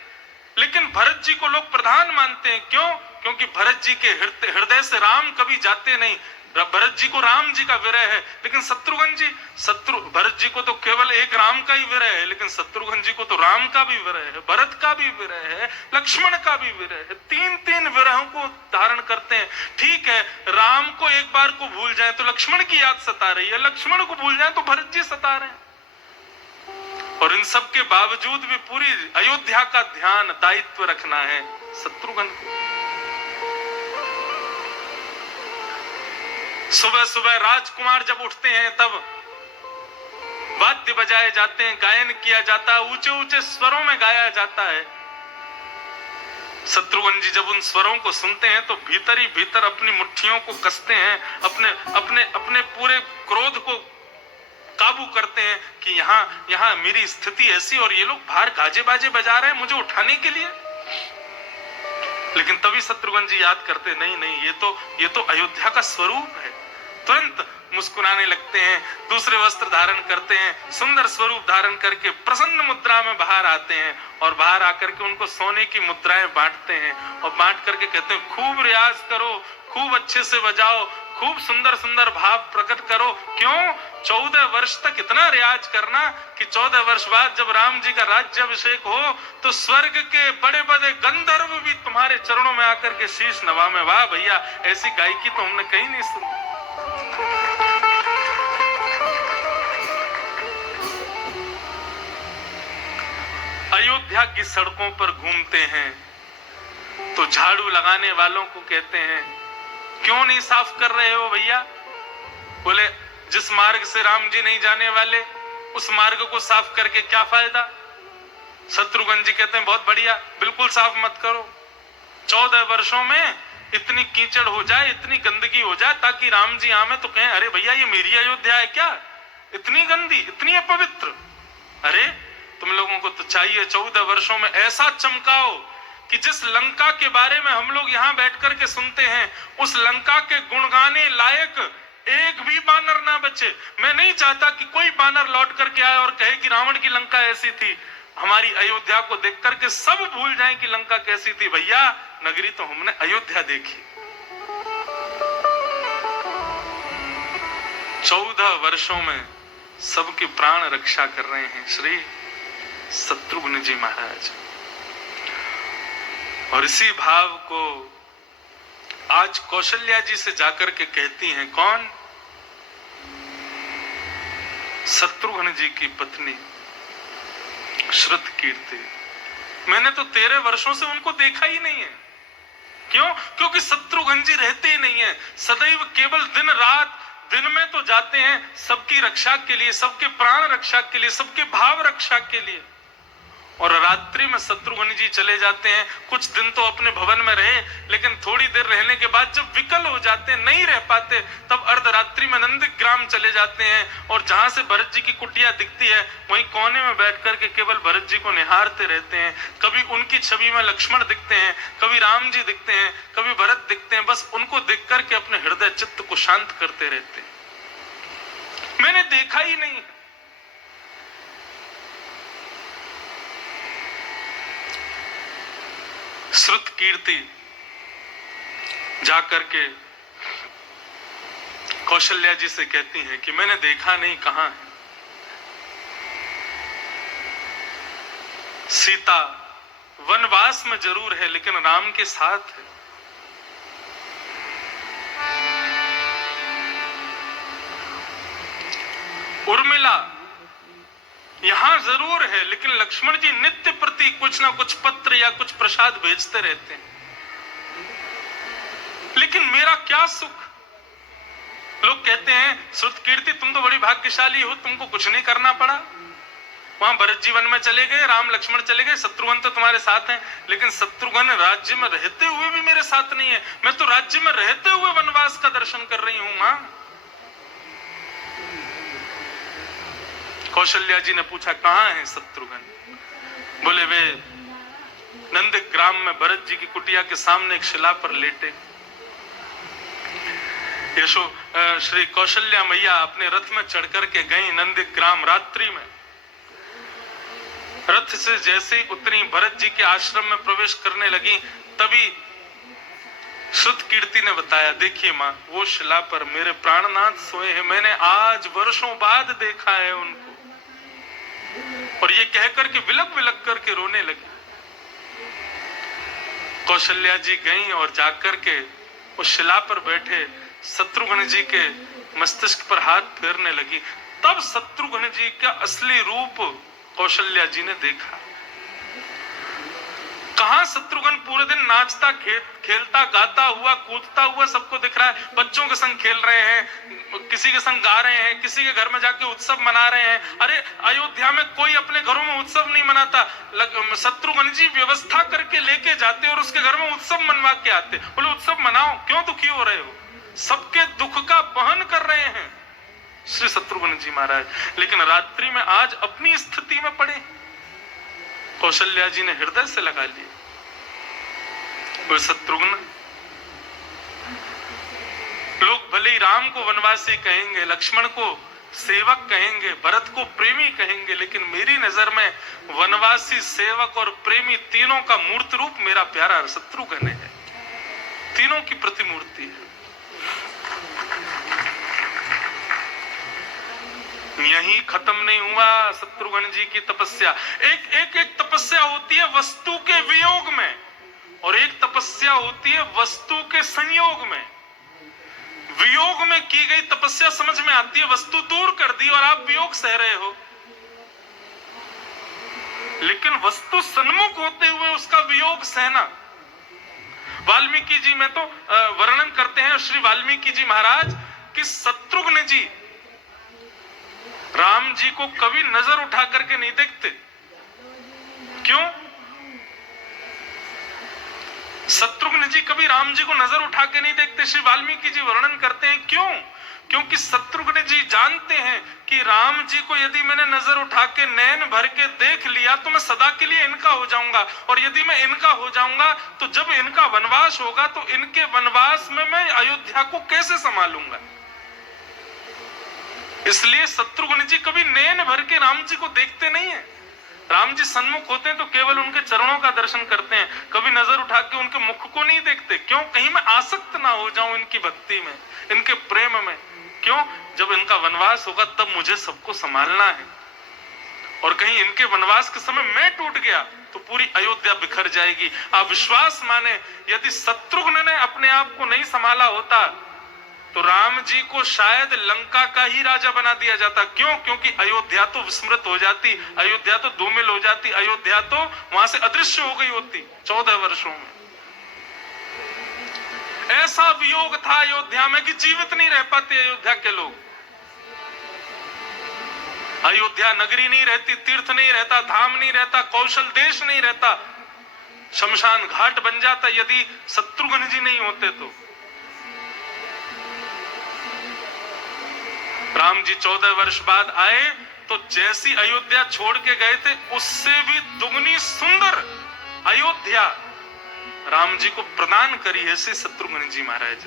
लेकिन भरत जी को लोग प्रधान मानते हैं। क्यों? क्योंकि भरत जी के हृदय से राम कभी जाते नहीं। भरत जी को राम जी का विरह है, लेकिन शत्रुघ्न जी, भरत जी को तो केवल एक राम का ही विरह है, लेकिन शत्रुघ्न जी को तो राम का भी विरह है, भरत का भी विरह है, लक्ष्मण का भी विरह है। तीन तीन विरहों को धारण करते हैं। ठीक है, राम को एक बार को भूल जाए तो लक्ष्मण की याद सता रही है, लक्ष्मण को भूल जाए तो भरत जी सता रहे हैं। और इन सब के बावजूद भी पूरी अयोध्या का ध्यान, दायित्व रखना है शत्रुघ्न को। सुबह सुबह राजकुमार जब उठते हैं तब वाद्य बजाए जाते हैं, गायन किया जाता है, ऊंचे ऊंचे स्वरों में गाया जाता है। शत्रुघ्न जी जब उन स्वरों को सुनते हैं तो भीतर ही भीतर अपनी मुट्ठियों को कसते हैं, अपने अपने अपने पूरे क्रोध को काबू करते हैं कि यहाँ मेरी स्थिति ऐसी और ये लोग बाहर गाजे बाजे बजा रहे हैं मुझे उठाने के लिए। लेकिन तभी शत्रुघ्न जी याद करते, नहीं नहीं, ये तो अयोध्या का स्वरूप है। तुरंत मुस्कुराने लगते हैं, दूसरे वस्त्र धारण करते हैं, सुंदर स्वरूप धारण करके प्रसन्न मुद्रा में बाहर आते हैं और बाहर आकर के उनको सोने की मुद्राएं बांटते हैं और बांट करके कहते हैं खूब रियाज करो, खूब अच्छे से बजाओ, खूब सुंदर सुंदर भाव प्रकट करो। क्यों? 14 वर्ष तक इतना रियाज करना कि 14 वर्ष बाद जब राम जी का राज्याभिषेक हो तो स्वर्ग के बड़े बड़े गंधर्व भी तुम्हारे चरणों में आकर के शीश नवाएं। वाह भैया, ऐसी गायकी तो हमने कहीं नहीं सुनी। अयोध्या की सड़कों पर घूमते हैं तो झाड़ू लगाने वालों को कहते हैं क्यों नहीं साफ कर रहे हो भैया? बोले जिस मार्ग से राम जी नहीं जाने वाले उस मार्ग को साफ करके क्या फायदा? शत्रुघ्न जी कहते हैं बहुत बढ़िया, बिल्कुल साफ मत करो। 14 वर्षों में इतनी कीचड़ हो जाए, इतनी गंदगी हो जाए ताकि राम जी आवे तो कहें अरे भैया ये मेरी अयोध्या है क्या? इतनी गंदी, इतनी अपवित्र। अरे तुम लोगों को तो चाहिए 14 वर्षों में ऐसा चमकाओ कि जिस लंका के बारे में हम लोग यहाँ बैठ करके सुनते हैं उस लंका के गुणगाने लायक एक भी बानर ना बचे। मैं नहीं चाहता कि कोई बानर लौट करके आए और कहे कि रावण की लंका ऐसी थी। हमारी अयोध्या को देख करके सब भूल जाएं कि लंका कैसी थी। भैया नगरी तो हमने अयोध्या देखी। 14 वर्षों में सबकी प्राण रक्षा कर रहे हैं श्री शत्रुघ्न जी महाराज। और इसी भाव को आज कौशल्या जी से जाकर के कहती हैं कौन? शत्रुघ्न जी की पत्नी श्रुतकीर्ति। मैंने तो 13 वर्षों से उनको देखा ही नहीं है। क्यों? क्योंकि शत्रुघ्न जी रहते ही नहीं है, सदैव केवल दिन रात, दिन में तो जाते हैं सबकी रक्षा के लिए, सबके प्राण रक्षा के लिए, सबके भाव रक्षा के लिए, और रात्रि में शत्रुघ्न जी चले जाते हैं। कुछ दिन तो अपने भवन में रहे, लेकिन थोड़ी देर रहने के बाद जब विकल हो जाते हैं, नहीं रह पाते, तब अर्धरात्रि में नंदग्राम चले जाते हैं और जहां से भरत जी की कुटिया दिखती है वहीं कोने में बैठ करके केवल भरत जी को निहारते रहते हैं। कभी उनकी छवि में लक्ष्मण दिखते हैं, कभी राम जी दिखते हैं, कभी भरत दिखते हैं, बस उनको देख करके अपने हृदय चित्त को शांत करते रहते हैं। मैंने देखा ही नहीं। श्रुतकीर्ति जाकर के कौशल्या जी से कहती हैं कि मैंने देखा नहीं, कहां है? सीता वनवास में जरूर है लेकिन राम के साथ है। उर्मिला यहां जरूर है लेकिन लक्ष्मण जी नित्य प्रति कुछ ना कुछ पत्र या कुछ प्रसाद भेजते रहते हैं। लेकिन मेरा क्या सुख? लोग कहते हैं श्रुतकीर्ति तुम तो बड़ी भाग्यशाली हो, तुमको कुछ नहीं करना पड़ा। वहां भरत जी वन में चले गए, राम लक्ष्मण चले गए, शत्रुघ्न तो तुम्हारे साथ हैं, लेकिन शत्रुघ्न राज्य में रहते हुए भी मेरे साथ नहीं है। मैं तो राज्य में रहते हुए वनवास का दर्शन कर रही हूं। मां कौशल्या जी ने पूछा कहां है शत्रुघ्न? बोले वे नंदग्राम में भरत जी की कुटिया के सामने एक शिला पर लेटे। श्री कौशल्या मैया अपने रथ में चढ़ करके गई नंदीग्राम रात्रि में। रथ से जैसे ही उतरी, भरत जी के आश्रम में प्रवेश करने लगी, तभी श्रुत कीर्ति ने बताया, देखिए माँ, वो शिला पर मेरे प्राणनाथ सोए हैं, मैंने आज वर्षों बाद देखा है उनको। और ये कहकर के विलक विलक करके रोने लगी। कौशल्या जी गईं और जाकर के उस शिला पर बैठे शत्रुघ्न जी के मस्तिष्क पर हाथ फेरने लगी। तब शत्रुघ्न जी का असली रूप कौशल्या जी ने देखा। कहां शत्रुघ्न पूरे दिन नाचता खेलता गाता हुआ कूदता हुआ सबको दिख रहा है, बच्चों के संग खेल रहे हैं, किसी के संग गा रहे हैं, किसी के घर में जाके उत्सव मना रहे हैं। अरे अयोध्या में कोई अपने घरों में उत्सव नहीं मनाता, शत्रुघ्न जी व्यवस्था करके लेके जाते और उसके घर में उत्सव मनवा के आते। बोले उत्सव मनाओ, क्यों दुखी हो रहे हो? सबके दुख का वहन कर रहे हैं श्री शत्रुघ्न जी महाराज। लेकिन रात्रि में आज अपनी स्थिति में पड़े, कौशल्या जी ने हृदय से लगा लिए। वो शत्रुघ्न, लोग भले ही राम को वनवासी कहेंगे, लक्ष्मण को सेवक कहेंगे, भरत को प्रेमी कहेंगे, लेकिन मेरी नजर में वनवासी, सेवक और प्रेमी तीनों का मूर्त रूप मेरा प्यारा शत्रुघ्न है। तीनों की प्रतिमूर्ति है। यही खत्म नहीं हुआ शत्रुघ्न जी की तपस्या। एक तपस्या होती है वस्तु के वियोग में, और एक तपस्या होती है वस्तु के संयोग में। वियोग में की गई तपस्या समझ में आती है, वस्तु दूर कर दी और आप वियोग सह रहे हो। लेकिन वस्तु सन्मुख होते हुए उसका वियोग सहना, वाल्मीकि जी में तो वर्णन करते हैं श्री वाल्मीकि जी महाराज कि शत्रुघ्न जी राम जी को कभी नजर उठा करके नहीं देखते। क्यों? शत्रुघ्न जी कभी राम जी को नजर उठा के नहीं देखते। श्री वाल्मीकि जी वर्णन करते हैं क्यों? क्योंकि शत्रुघ्न जी जानते हैं कि राम जी को यदि मैंने नजर उठा के नैन भर के देख लिया तो मैं सदा के लिए इनका हो जाऊंगा, और यदि मैं इनका हो जाऊंगा तो जब इनका वनवास होगा तो इनके वनवास में मैं अयोध्या को कैसे संभालूंगा। इसलिए शत्रुघ्न जी कभी नैन भर के राम जी को देखते नहीं है। राम जी सन्मुख होते हैं तो केवल उनके चरणों का दर्शन करते हैं, कभी नजर उठा के उनके मुख को नहीं देखते। क्यों? कहीं मैं आसक्त ना हो जाऊं इनकी भक्ति में, इनके प्रेम में। क्यों? जब इनका वनवास होगा तब मुझे सबको संभालना है, और कहीं इनके वनवास के समय मैं टूट गया तो पूरी अयोध्या बिखर जाएगी। आप विश्वास माने, यदि शत्रुघ्न ने अपने आप को नहीं संभाला होता तो राम जी को शायद लंका का ही राजा बना दिया जाता। क्यों? क्योंकि अयोध्या तो विस्मृत हो जाती, अयोध्या तो धूमिल हो जाती, अयोध्या तो वहां से अदृश्य हो गई होती 14 वर्षों में। ऐसा वियोग था अयोध्या में कि जीवित नहीं रह पाते अयोध्या के लोग। अयोध्या नगरी नहीं रहती, तीर्थ नहीं रहता, धाम नहीं रहता, कौशल देश नहीं रहता, शमशान घाट बन जाता यदि शत्रुघ्न जी नहीं होते तो। राम जी 14 वर्ष बाद आए तो जैसी अयोध्या छोड़ के गए थे उससे भी दुगनी सुंदर अयोध्या राम जी को प्रदान करी है श्री शत्रुघ्न जी महाराज।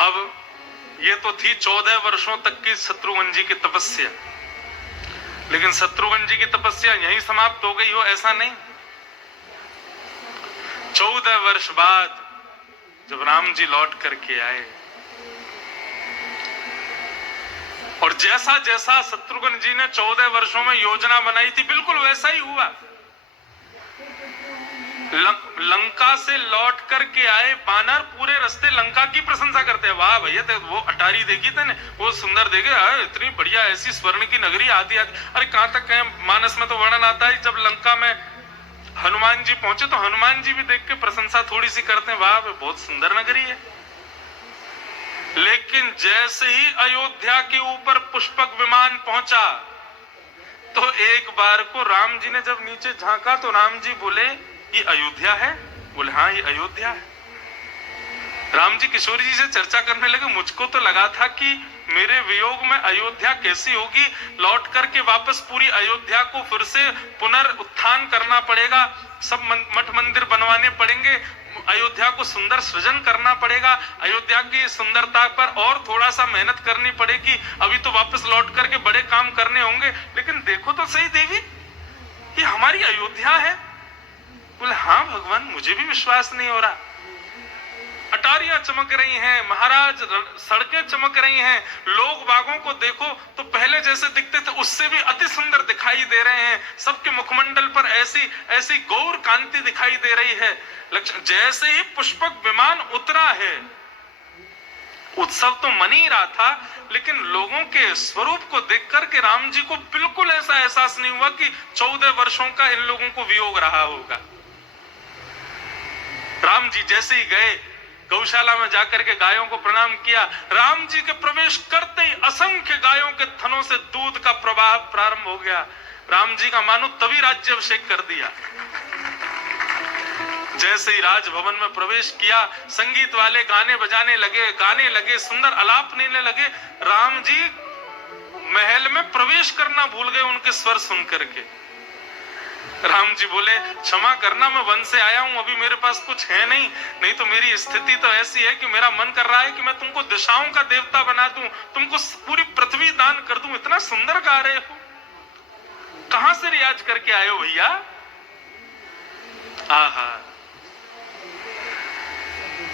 अब ये तो थी 14 वर्षों तक की शत्रुघ्न जी की तपस्या, लेकिन शत्रुघ्न जी की तपस्या यहीं समाप्त हो गई हो ऐसा नहीं। 14 वर्ष बाद जब राम जी लौट करके आए और जैसा जैसा शत्रुघ्न जी ने 14 वर्षों में योजना बनाई थी बिल्कुल वैसा ही हुआ। लंका से लौट करके आए बानर पूरे रास्ते लंका की प्रशंसा करते हैं, वाह भैया तो वो अटारी देखी थे वो सुंदर देखे, इतनी बढ़िया ऐसी स्वर्ण की नगरी आदि आदि। अरे कहां तक कहें, मानस में तो वर्णन आता है जब लंका में हनुमान जी पहुंचे तो हनुमान जी भी देख के प्रशंसा थोड़ी सी करते हैं, वाह बहुत सुंदर नगरी है। लेकिन जैसे ही अयोध्या के ऊपर पुष्पक विमान पहुंचा तो एक बार को राम जी ने जब नीचे झांका तो राम जी बोले ये अयोध्या है? बोले हाँ ये अयोध्या है। राम जी किशोरी जी से चर्चा करने लगे, मुझको तो लगा था कि मेरे वियोग में अयोध्या कैसी होगी, लौट करके वापस पूरी अयोध्या को फिर से पुनरुत्थान करना पड़ेगा, सब मठ मंदिर बनवाने पड़ेंगे, अयोध्या को सुंदर सृजन करना पड़ेगा, अयोध्या की सुंदरता पर और थोड़ा सा मेहनत करनी पड़ेगी, अभी तो वापस लौट करके बड़े काम करने होंगे। लेकिन देखो तो सही देवी, ये हमारी अयोध्या है। बोले हाँ भगवान, मुझे भी विश्वास नहीं हो रहा। अटारियां चमक रही हैं महाराज, सड़कें चमक रही हैं, लोग बागों को देखो तो पहले जैसे दिखते थे उससे भी अति सुंदर दिखाई दे रहे हैं, सबके मुखमंडल पर ऐसी ऐसी गौर कांति दिखाई दे रही है। जैसे ही पुष्पक विमान उतरा है, उत्सव तो मन ही रहा था, लेकिन लोगों के स्वरूप को देख करके राम जी को बिल्कुल ऐसा एहसास नहीं हुआ कि 14 वर्षों का इन लोगों को वियोग रहा होगा। राम जी जैसे ही गए, गौशाला में जाकर के गायों को प्रणाम किया, राम जी के प्रवेश करते ही असंख्य गायों के थनों से दूध का प्रवाह प्रारंभ हो गया। राम जी का मानो तभी राज्याभिषेक कर दिया। जैसे ही राजभवन में प्रवेश किया, संगीत वाले गाने बजाने लगे, गाने लगे, सुंदर आलाप लेने लगे। राम जी महल में प्रवेश करना भूल गए उनके स्वर सुन करके। राम जी बोले क्षमा करना, मैं वन से आया हूं, अभी मेरे पास कुछ है नहीं, नहीं तो मेरी स्थिति तो ऐसी है कि मेरा मन कर रहा है कि मैं तुमको दिशाओं का देवता बना दूं, तुमको पूरी पृथ्वी दान कर दूं। इतना सुंदर गा रहे हो, कहां से रियाज करके आए हो भैया? आहा,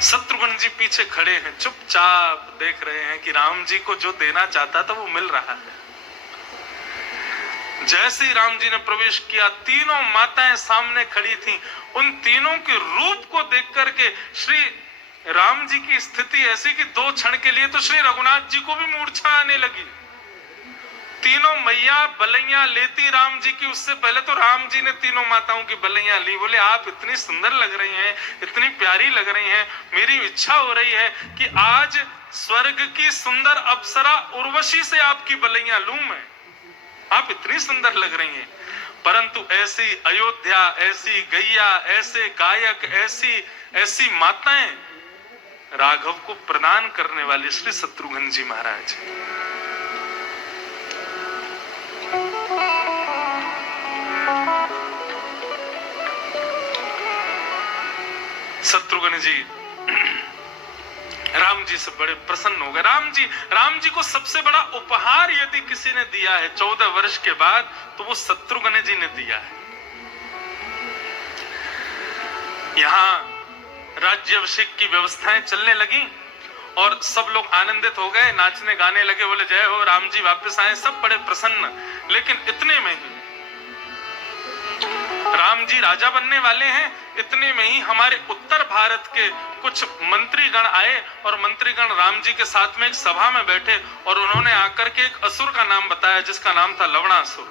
शत्रुघ्न जी पीछे खड़े हैं, चुपचाप देख रहे हैं कि राम जी को जो देना चाहता था वो मिल रहा है। जैसे ही राम जी ने प्रवेश किया, तीनों माताएं सामने खड़ी थीं। उन तीनों के रूप को देख करके श्री राम जी की स्थिति ऐसी कि 2 क्षण के लिए तो श्री रघुनाथ जी को भी मूर्छा आने लगी। तीनों मैया बलैया लेती राम जी की, उससे पहले तो राम जी ने तीनों माताओं की बलैया ली। बोले आप इतनी सुंदर लग रही हैं, इतनी प्यारी लग रही हैं, मेरी इच्छा हो रही है कि आज स्वर्ग की सुंदर अप्सरा उर्वशी से आपकी बलैया लूं मैं, आप इतनी सुंदर लग रही हैं। परंतु ऐसी अयोध्या, ऐसी गैया, ऐसे गायक, ऐसी ऐसी माताएं राघव को प्रदान करने वाले श्री शत्रुघ्न जी महाराज। शत्रुघ्न जी राम जी से बड़े प्रसन्न हो गए। राम जी को सबसे बड़ा उपहार यदि किसी ने दिया है 14 वर्ष के बाद, तो वो शत्रुघ्न जी ने दिया है। यहां राज्याभिषेक की व्यवस्थाएं चलने लगी और सब लोग आनंदित हो गए, नाचने गाने लगे, बोले जय हो राम जी वापस आए, सब बड़े प्रसन्न। लेकिन इतने में ही राम जी राजा बनने वाले हैं, इतने में ही हमारे उत्तर भारत के कुछ मंत्रीगण आए और मंत्रीगण राम जी के साथ में एक सभा में बैठे और उन्होंने आकर के एक असुर का नाम बताया जिसका नाम था लवणासुर।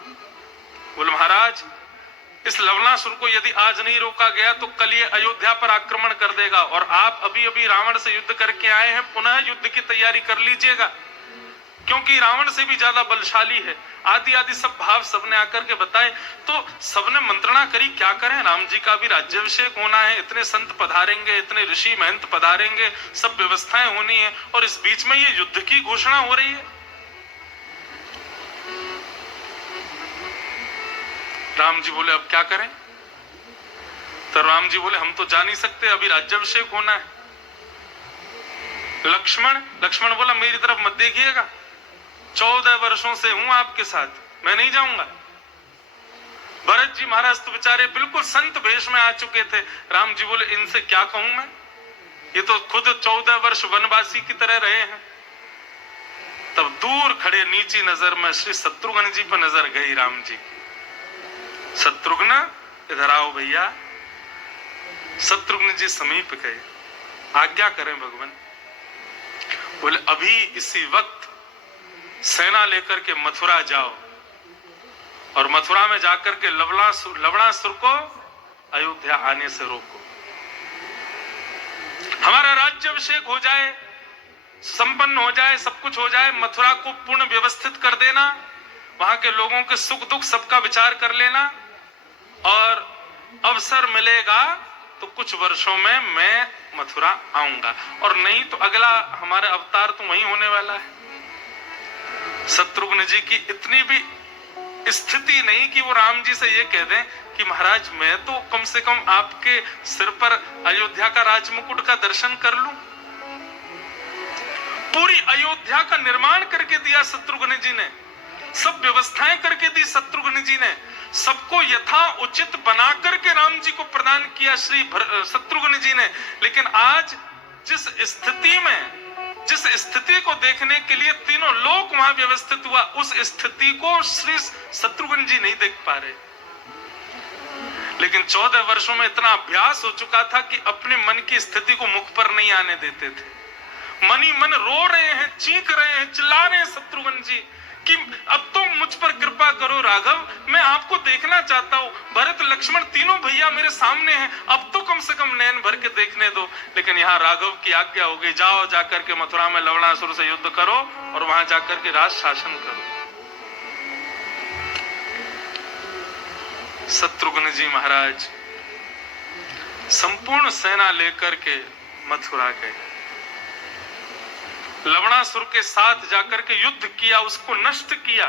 बोले महाराज, इस लवणासुर को यदि आज नहीं रोका गया तो कल ये अयोध्या पर आक्रमण कर देगा, और आप अभी अभी रावण से युद्ध करके आए हैं, पुनः युद्ध की तैयारी कर लीजिएगा, क्योंकि रावण से भी ज्यादा बलशाली है। आदि आदि सब भाव सबने आकर के बताए। तो सबने मंत्रणा करी, क्या करें, राम जी का भी राज्याभिषेक होना है, इतने संत पधारेंगे, इतने ऋषि महंत पधारेंगे, सब व्यवस्थाएं होनी है, और इस बीच में ये युद्ध की घोषणा हो रही है। राम जी बोले अब क्या करें? तो राम जी बोले हम तो जा नहीं सकते, अभी राज्याभिषेक होना है। लक्ष्मण बोला मेरी तरफ मत देखिएगा, 14 वर्षों से हूं आपके साथ, मैं नहीं जाऊंगा। भरत जी महाराज तो बेचारे बिल्कुल संत वेश में आ चुके थे। राम जी बोले इनसे क्या कहूं मैं, ये तो खुद 14 वर्ष वनवासी की तरह रहे हैं। तब दूर खड़े नीची नजर में श्री शत्रुघ्न जी पर नजर गई राम जी। शत्रुघ्न इधर आओ भैया। शत्रुघ्न जी समीप गए, आज्ञा करें भगवान। बोले अभी इसी वक्त सेना लेकर के मथुरा जाओ और मथुरा में जाकर के लवणासुर को अयोध्या आने से रोको, हमारा राज्याभिषेक हो जाए, संपन्न हो जाए, सब कुछ हो जाए, मथुरा को पूर्ण व्यवस्थित कर देना, वहां के लोगों के सुख दुख सबका विचार कर लेना, और अवसर मिलेगा तो कुछ वर्षों में मैं मथुरा आऊंगा, और नहीं तो अगला हमारा अवतार तो वहीं होने वाला है। शत्रुघ्न जी की इतनी भी स्थिति नहीं कि वो राम जी से ये कह दें कि महाराज मैं तो कम से कम आपके सिर पर अयोध्या का राजमुकुट का दर्शन कर लूं। पूरी अयोध्या का निर्माण करके दिया शत्रुघ्न जी ने, सब व्यवस्थाएं करके दी शत्रुघ्न जी ने, सबको यथा उचित बना करके राम जी को प्रदान किया श्री शत्रुघ्न जी ने। लेकिन आज जिस स्थिति में, जिस स्थिति को देखने के लिए तीनों लोक वहां व्यवस्थित हुआ, उस स्थिति को श्री शत्रुघ्न जी नहीं देख पा रहे। लेकिन 14 वर्षों में इतना अभ्यास हो चुका था कि अपने मन की स्थिति को मुख पर नहीं आने देते थे। मन ही मन रो रहे हैं, चीख रहे हैं, चिल्ला रहे हैं शत्रुघ्न जी कि अब तो मुझ पर कृपा करो राघव, मैं आपको देखना चाहता हूँ। भरत लक्ष्मण तीनों भैया मेरे सामने हैं, अब तो कम से कम नैन भर के देखने दो। लेकिन यहाँ राघव की आज्ञा हो गई, जाओ जाकर के मथुरा में लवणासुर से युद्ध करो और वहां जाकर के राज शासन करो। शत्रुघ्न जी महाराज संपूर्ण सेना लेकर के मथुरा गए, लवणासुर के साथ जाकर के युद्ध किया, उसको नष्ट किया,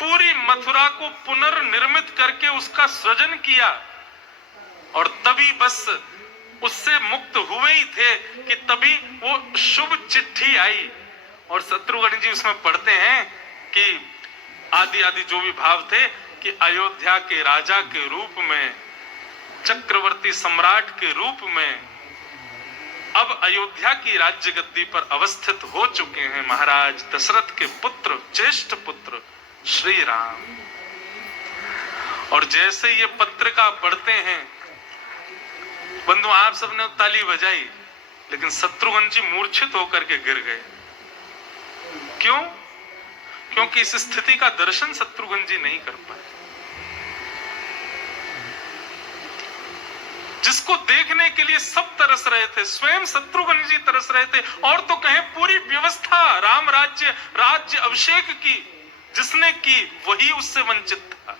पूरी मथुरा को पुनर्निर्मित करके उसका सृजन किया। और तभी बस उससे मुक्त हुए ही थे कि तभी वो शुभ चिट्ठी आई। और शत्रुघ्न जी उसमें पढ़ते हैं कि आदि आदि जो भी भाव थे कि अयोध्या के राजा के रूप में, चक्रवर्ती सम्राट के रूप में अब अयोध्या की राज्य गद्दी पर अवस्थित हो चुके हैं महाराज दशरथ के पुत्र, ज्येष्ठ पुत्र श्री राम। और जैसे ये पत्रिका पढ़ते हैं बंधु, आप सबने ताली बजाई, लेकिन शत्रुघ्न जी मूर्छित होकर के गिर गए। क्यों? क्योंकि इस स्थिति का दर्शन शत्रुघ्न जी नहीं कर पाए। जिसको देखने के लिए सब तरस रहे थे, स्वयं शत्रुघ्न जी तरस रहे थे, और तो कहें पूरी व्यवस्था राम राज्य अभिषेक की जिसने की, वही उससे वंचित था।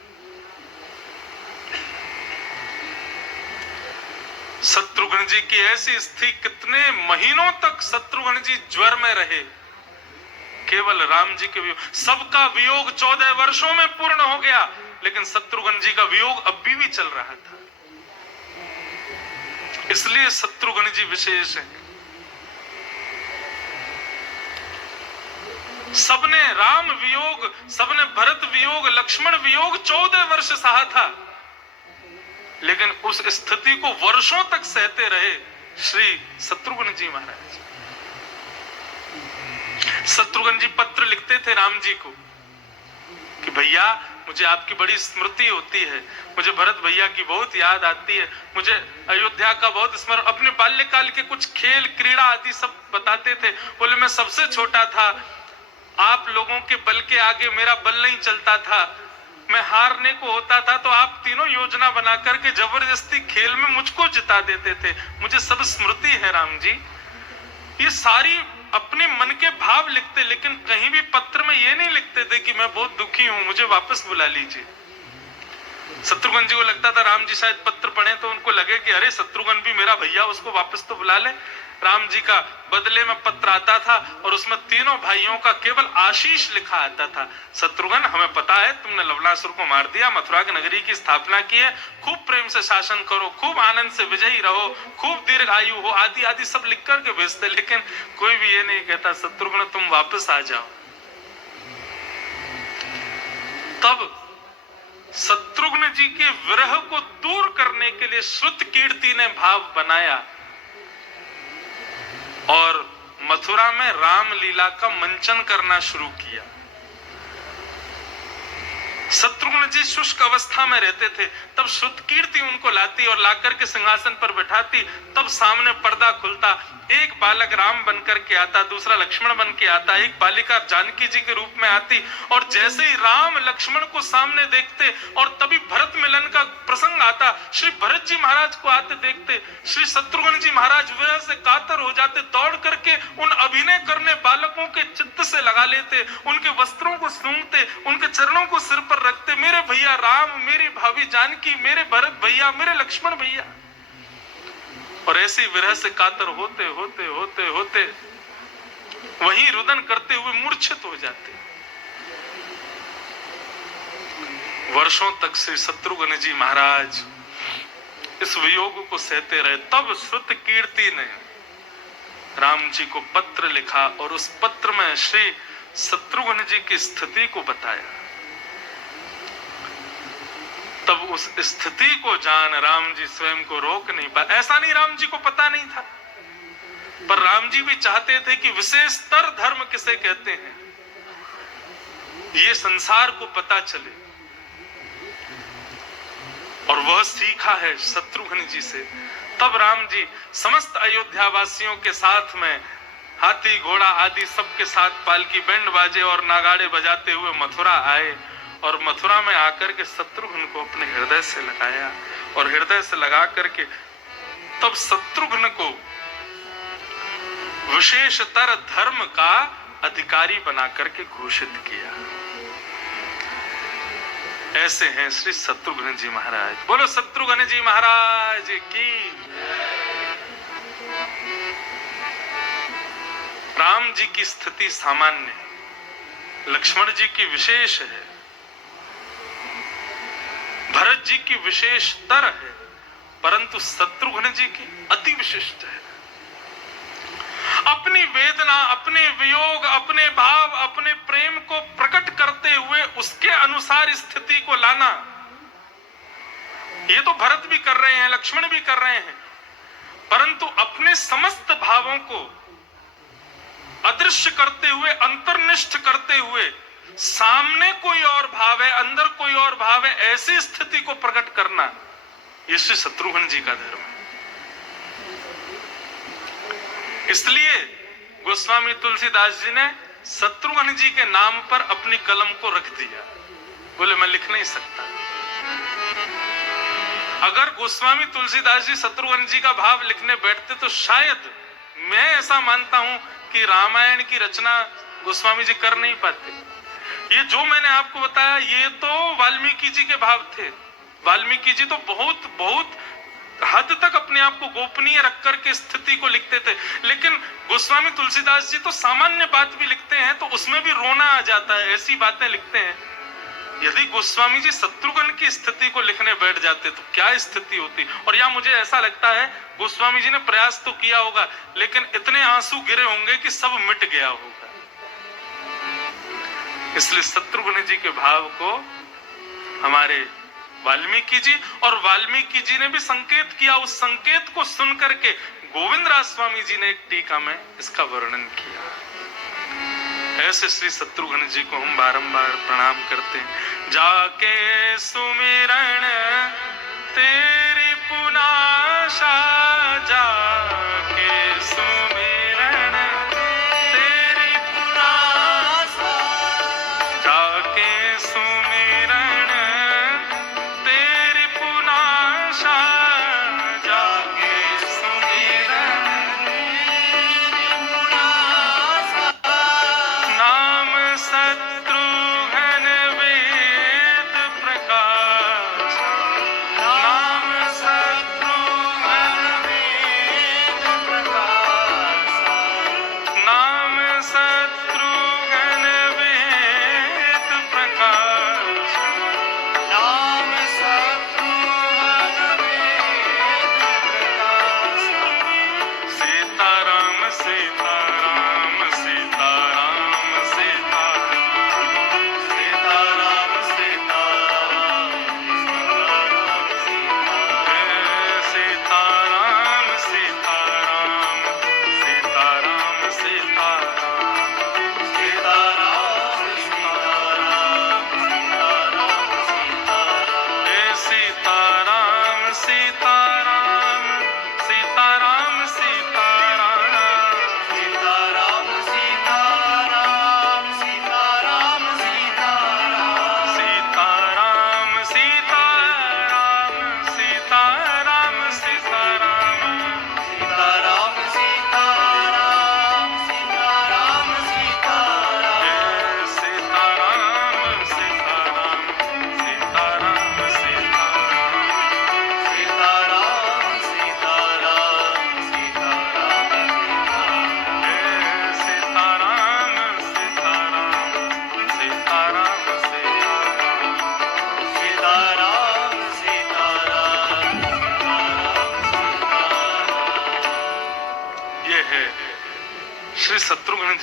शत्रुघ्न जी की ऐसी स्थिति, कितने महीनों तक शत्रुघ्न जी ज्वर में रहे, केवल राम जी के वियोग। सबका वियोग 14 वर्षों में पूर्ण हो गया, लेकिन शत्रुघ्न जी का वियोग अब भी चल रहा था। इसलिए शत्रुघ्न जी विशेष है। सबने राम वियोग, सबने भरत वियोग, लक्ष्मण वियोग 14 वर्ष सहा था, लेकिन उस स्थिति को वर्षों तक सहते रहे श्री शत्रुघ्न जी महाराज। शत्रुघ्न जी पत्र लिखते थे राम जी को कि भैया मुझे आपकी बड़ी स्मृति होती है, मुझे भरत भैया की बहुत याद आती है, मुझे अयोध्या का बहुत स्मरण। अपने बाल्यकाल के कुछ खेल क्रीड़ा आदि सब बताते थे। बोले मैं सबसे छोटा था, आप लोगों के बल के आगे मेरा बल नहीं चलता था, मैं हारने को होता था तो आप तीनों योजना बना करके जबरदस्ती खेल में मुझको जिता देते थे। मुझे सब स्मृति है राम जी। ये सारी अपने मन के भाव लिखते, लेकिन कहीं भी पत्र में ये नहीं लिखते थे कि मैं बहुत दुखी हूं, मुझे वापस बुला लीजिए। शत्रुघ्न जी को लगता था राम जी शायद पत्र पढ़े तो उनको लगे कि अरे शत्रुघ्न भी मेरा भैया, उसको वापस तो बुला ले। राम जी का बदले में पत्र आता था और उसमें तीनों भाइयों का केवल आशीष लिखा आता था। शत्रुघ्न, हमें पता है तुमने लवणासुर को मार दिया, मथुरा की नगरी की स्थापना की है, खूब प्रेम से शासन करो, खूब आनंद से विजयी रहो, खूब दीर्घ आयु हो, आदि आदि सब लिख करके भेजते। लेकिन कोई भी ये नहीं कहता शत्रुघ्न तुम वापस आ जाओ। तब शत्रुघ्न जी के विरह को दूर करने के लिए श्रुत कीर्ति ने भाव बनाया और मथुरा में रामलीला का मंचन करना शुरू किया। शत्रुघ्न जी शुष्क अवस्था में रहते थे, तब श्रुत कीर्ति उनको लाती और लाकर के सिंहासन पर बैठाती। तब सामने पर्दा खुलता, एक बालक राम बनकर के आता, दूसरा लक्ष्मण बन के आता, एक बालिका जानकी जी के रूप में आती। और जैसे ही राम लक्ष्मण को सामने देखते और तभी भरत मिलन का प्रसंग आता, श्री भरत जी महाराज को आते देखते, श्री शत्रुघ्न जी महाराज विरह से कातर हो जाते, दौड़ करके उन अभिनय करने बालकों के चित्त से लगा लेते, उनके वस्त्रों को सूंघते, उनके चरणों को सिर पर रखते, मेरे भैया राम, मेरी भाभी जानकी, मेरे भरत भैया, मेरे लक्ष्मण भैया। और ऐसी विरह से कातर होते होते होते होते वहीं रुदन करते हुए मूर्छित हो जाते। वर्षों तक श्री शत्रुघ्न जी महाराज इस वियोग को सहते रहे। तब श्रुत कीर्ति ने राम जी को पत्र लिखा और उस पत्र में श्री शत्रुघ्न जी की स्थिति को बताया। तब उस स्थिति को जान राम जी स्वयं को रोक नहीं पाए। ऐसा नहीं राम जी को पता नहीं था, पर राम जी भी चाहते थे कि विशेषतर धर्म किसे कहते हैं ये संसार को पता चले, और वह सीखा है शत्रुघ्न जी से। तब राम जी समस्त अयोध्या वासियों के साथ में हाथी घोड़ा आदि सबके साथ पालकी बैंड बाजे और नागाड़े बजाते हुए मथुरा आए, और मथुरा में आकर के शत्रुघ्न को अपने हृदय से लगाया, और हृदय से लगा करके तब शत्रुघ्न को विशेषतर धर्म का अधिकारी बना करके घोषित किया। ऐसे हैं श्री शत्रुघ्न जी महाराज। बोलो शत्रुघ्न जी महाराज की। राम जी की स्थिति सामान्य है, लक्ष्मण जी की विशेष है, भरत जी की विशेषतर है, परंतु शत्रुघ्न जी की अति विशिष्ट है। अपनी वेदना, अपने वियोग, अपने भाव, अपने प्रेम को प्रकट करते हुए उसके अनुसार स्थिति को लाना, ये तो भरत भी कर रहे हैं, लक्ष्मण भी कर रहे हैं, परंतु अपने समस्त भावों को अदृश्य करते हुए, अंतर्निष्ठ करते हुए, सामने कोई और भाव है, अंदर कोई और भाव है, ऐसी स्थिति को प्रकट करना, ये श्री शत्रुघ्न जी का धर्म है। इसलिए गोस्वामी तुलसीदास जी ने शत्रुघ्न जी के नाम पर अपनी कलम को रख दिया। बोले मैं लिख नहीं सकता। अगर गोस्वामी तुलसीदास जी शत्रुघ्न जी का भाव लिखने बैठते तो शायद मैं ऐसा मानता हूं कि रामायण की रचना गोस्वामी जी कर नहीं पाते। ये जो मैंने आपको बताया ये तो वाल्मीकि जी के भाव थे। वाल्मीकि जी तो बहुत बहुत हद तक अपने आप को गोपनीय रख करके स्थिति को लिखते थे, लेकिन गोस्वामी तुलसीदास जी तो सामान्य बात भी लिखते हैं तो उसमें भी रोना आ जाता है, ऐसी बातें लिखते हैं। यदि गोस्वामी जी शत्रुघ्न की स्थिति को लिखने बैठ जाते तो क्या स्थिति होती। और या मुझे ऐसा लगता है गोस्वामी जी ने प्रयास तो किया होगा, लेकिन इतने आंसू गिरे होंगे कि सब मिट गया होगा। इसलिए शत्रुघ्न जी के भाव को हमारे वाल्मीकि जी, और वाल्मीकि जी ने भी संकेत किया, उस संकेत को सुन करके गोविंद राज स्वामी जी ने एक टीका में इसका वर्णन किया। ऐसे श्री शत्रुघ्न जी को हम बारंबार प्रणाम करते हैं। जाके सुमिरन तेरी पुनाशा, जाके सुमिरन तेरी पुनाशा, जाके सुमिरन तेरी पुनाशा, जाके सुमिरन तेरी पुनाशा, नाम शत्रुघ्न वेद प्रकाश, नाम शत्रुघ्न वेद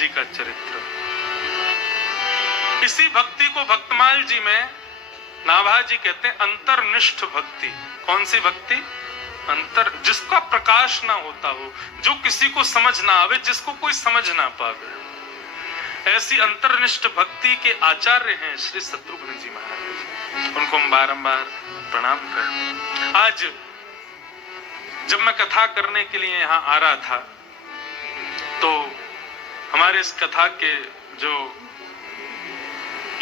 का चरित्र। इसी भक्ति को भक्तमाल जी में नाभा जी कहते हैं अंतर्निष्ठ भक्ति। कौन सी भक्ति? अंतर, जिसका प्रकाश ना होता हो, जो किसी को समझ ना आवे, जिसको कोई समझ ना पावे, ऐसी अंतर्निष्ठ भक्ति के आचार्य हैं श्री शत्रुघ्न जी महाराज। उनको हम बारंबार प्रणाम करें। आज जब मैं कथा करने के लिए यहाँ आ रहा था तो हमारे इस कथा के जो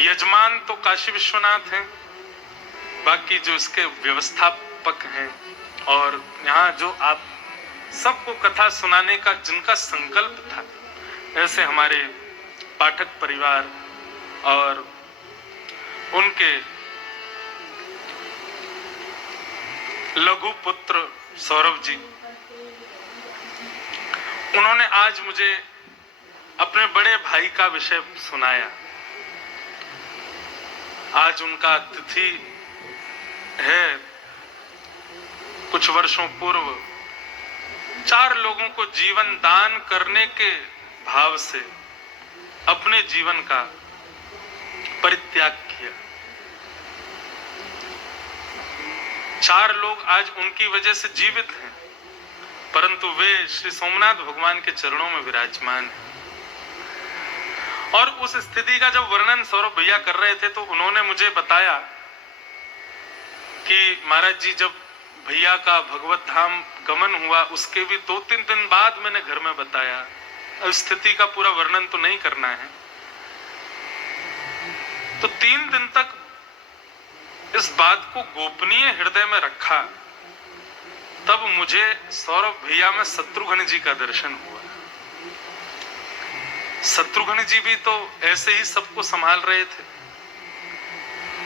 यजमान तो काशी विश्वनाथ हैं, बाकी जो इसके व्यवस्थापक हैं और यहाँ जो आप सबको कथा सुनाने का जिनका संकल्प था, ऐसे हमारे पाठक परिवार और उनके लघु पुत्र सौरभ जी, उन्होंने आज मुझे अपने बड़े भाई का विषय सुनाया। आज उनका तिथि है। कुछ वर्षों पूर्व 4 लोगों को जीवन दान करने के भाव से अपने जीवन का परित्याग किया। 4 लोग आज उनकी वजह से जीवित हैं, परंतु वे श्री सोमनाथ भगवान के चरणों में विराजमान हैं। और उस स्थिति का जब वर्णन सौरभ भैया कर रहे थे तो उन्होंने मुझे बताया कि महाराज जी, जब भैया का भगवत धाम गमन हुआ उसके भी 2-3 दिन बाद मैंने घर में बताया। स्थिति का पूरा वर्णन तो नहीं करना है। तो 3 दिन तक इस बात को गोपनीय हृदय में रखा। तब मुझे सौरभ भैया में शत्रुघ्न जी का दर्शन हुआ। शत्रुघ्न जी भी तो ऐसे ही सबको संभाल रहे थे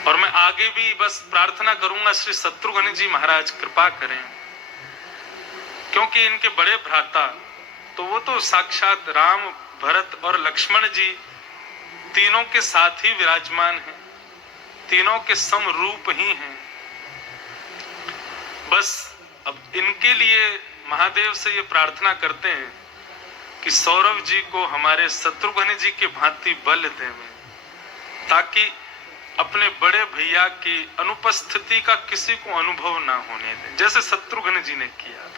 और मैं आगे भी बस प्रार्थना करूंगा श्री शत्रुघ्न जी महाराज कृपा करें, क्योंकि इनके बड़े भ्राता तो वो तो साक्षात राम, भरत और लक्ष्मण जी तीनों के साथ ही विराजमान हैं, तीनों के समरूप ही हैं। बस अब इनके लिए महादेव से ये प्रार्थना करते हैं कि सौरभ जी को हमारे शत्रुघ्न जी के भांति बल देवें, ताकि अपने बड़े भैया की अनुपस्थिति का किसी को अनुभव ना होने दें, जैसे शत्रुघ्न जी ने किया।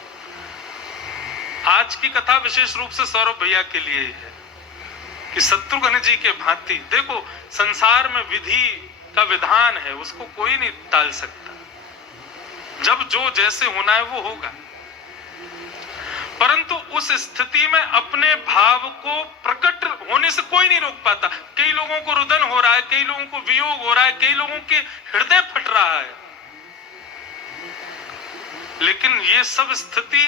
आज की कथा विशेष रूप से सौरभ भैया के लिए ही है कि शत्रुघ्न जी के भांति, देखो संसार में विधि का विधान है, उसको कोई नहीं टाल सकता। जब जो जैसे होना है वो होगा, परंतु उस स्थिति में अपने भाव को प्रकट होने से कोई नहीं रोक पाता। कई लोगों को रुदन हो रहा है, कई लोगों को वियोग हो रहा है, कई लोगों के हृदय फट रहा है, लेकिन ये सब स्थिति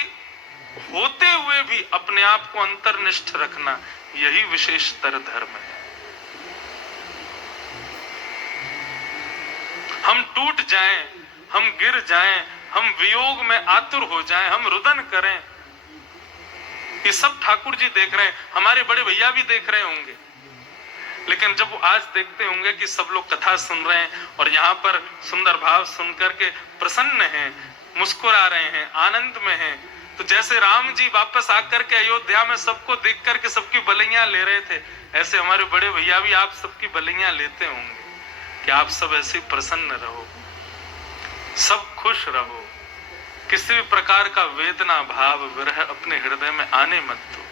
होते हुए भी अपने आप को अंतर्निष्ठ रखना, यही विशेषतर धर्म है। हम टूट जाएं, हम गिर जाएं, हम वियोग में आतुर हो जाएं, हम रुदन करें, ये सब ठाकुर जी देख रहे हैं, हमारे बड़े भैया भी देख रहे होंगे। लेकिन जब वो आज देखते होंगे कि सब लोग कथा सुन रहे हैं और यहाँ पर सुंदर भाव सुनकर के प्रसन्न हैं, मुस्कुरा रहे हैं, आनंद में हैं, तो जैसे राम जी वापस आकर के अयोध्या में सबको देख करके सबकी बलैया ले रहे थे, ऐसे हमारे बड़े भैया भी आप सबकी बलैया लेते होंगे कि आप सब ऐसे प्रसन्न रहो, सब खुश रहो, किसी भी प्रकार का वेदना भाव विरह अपने हृदय में आने मत दो।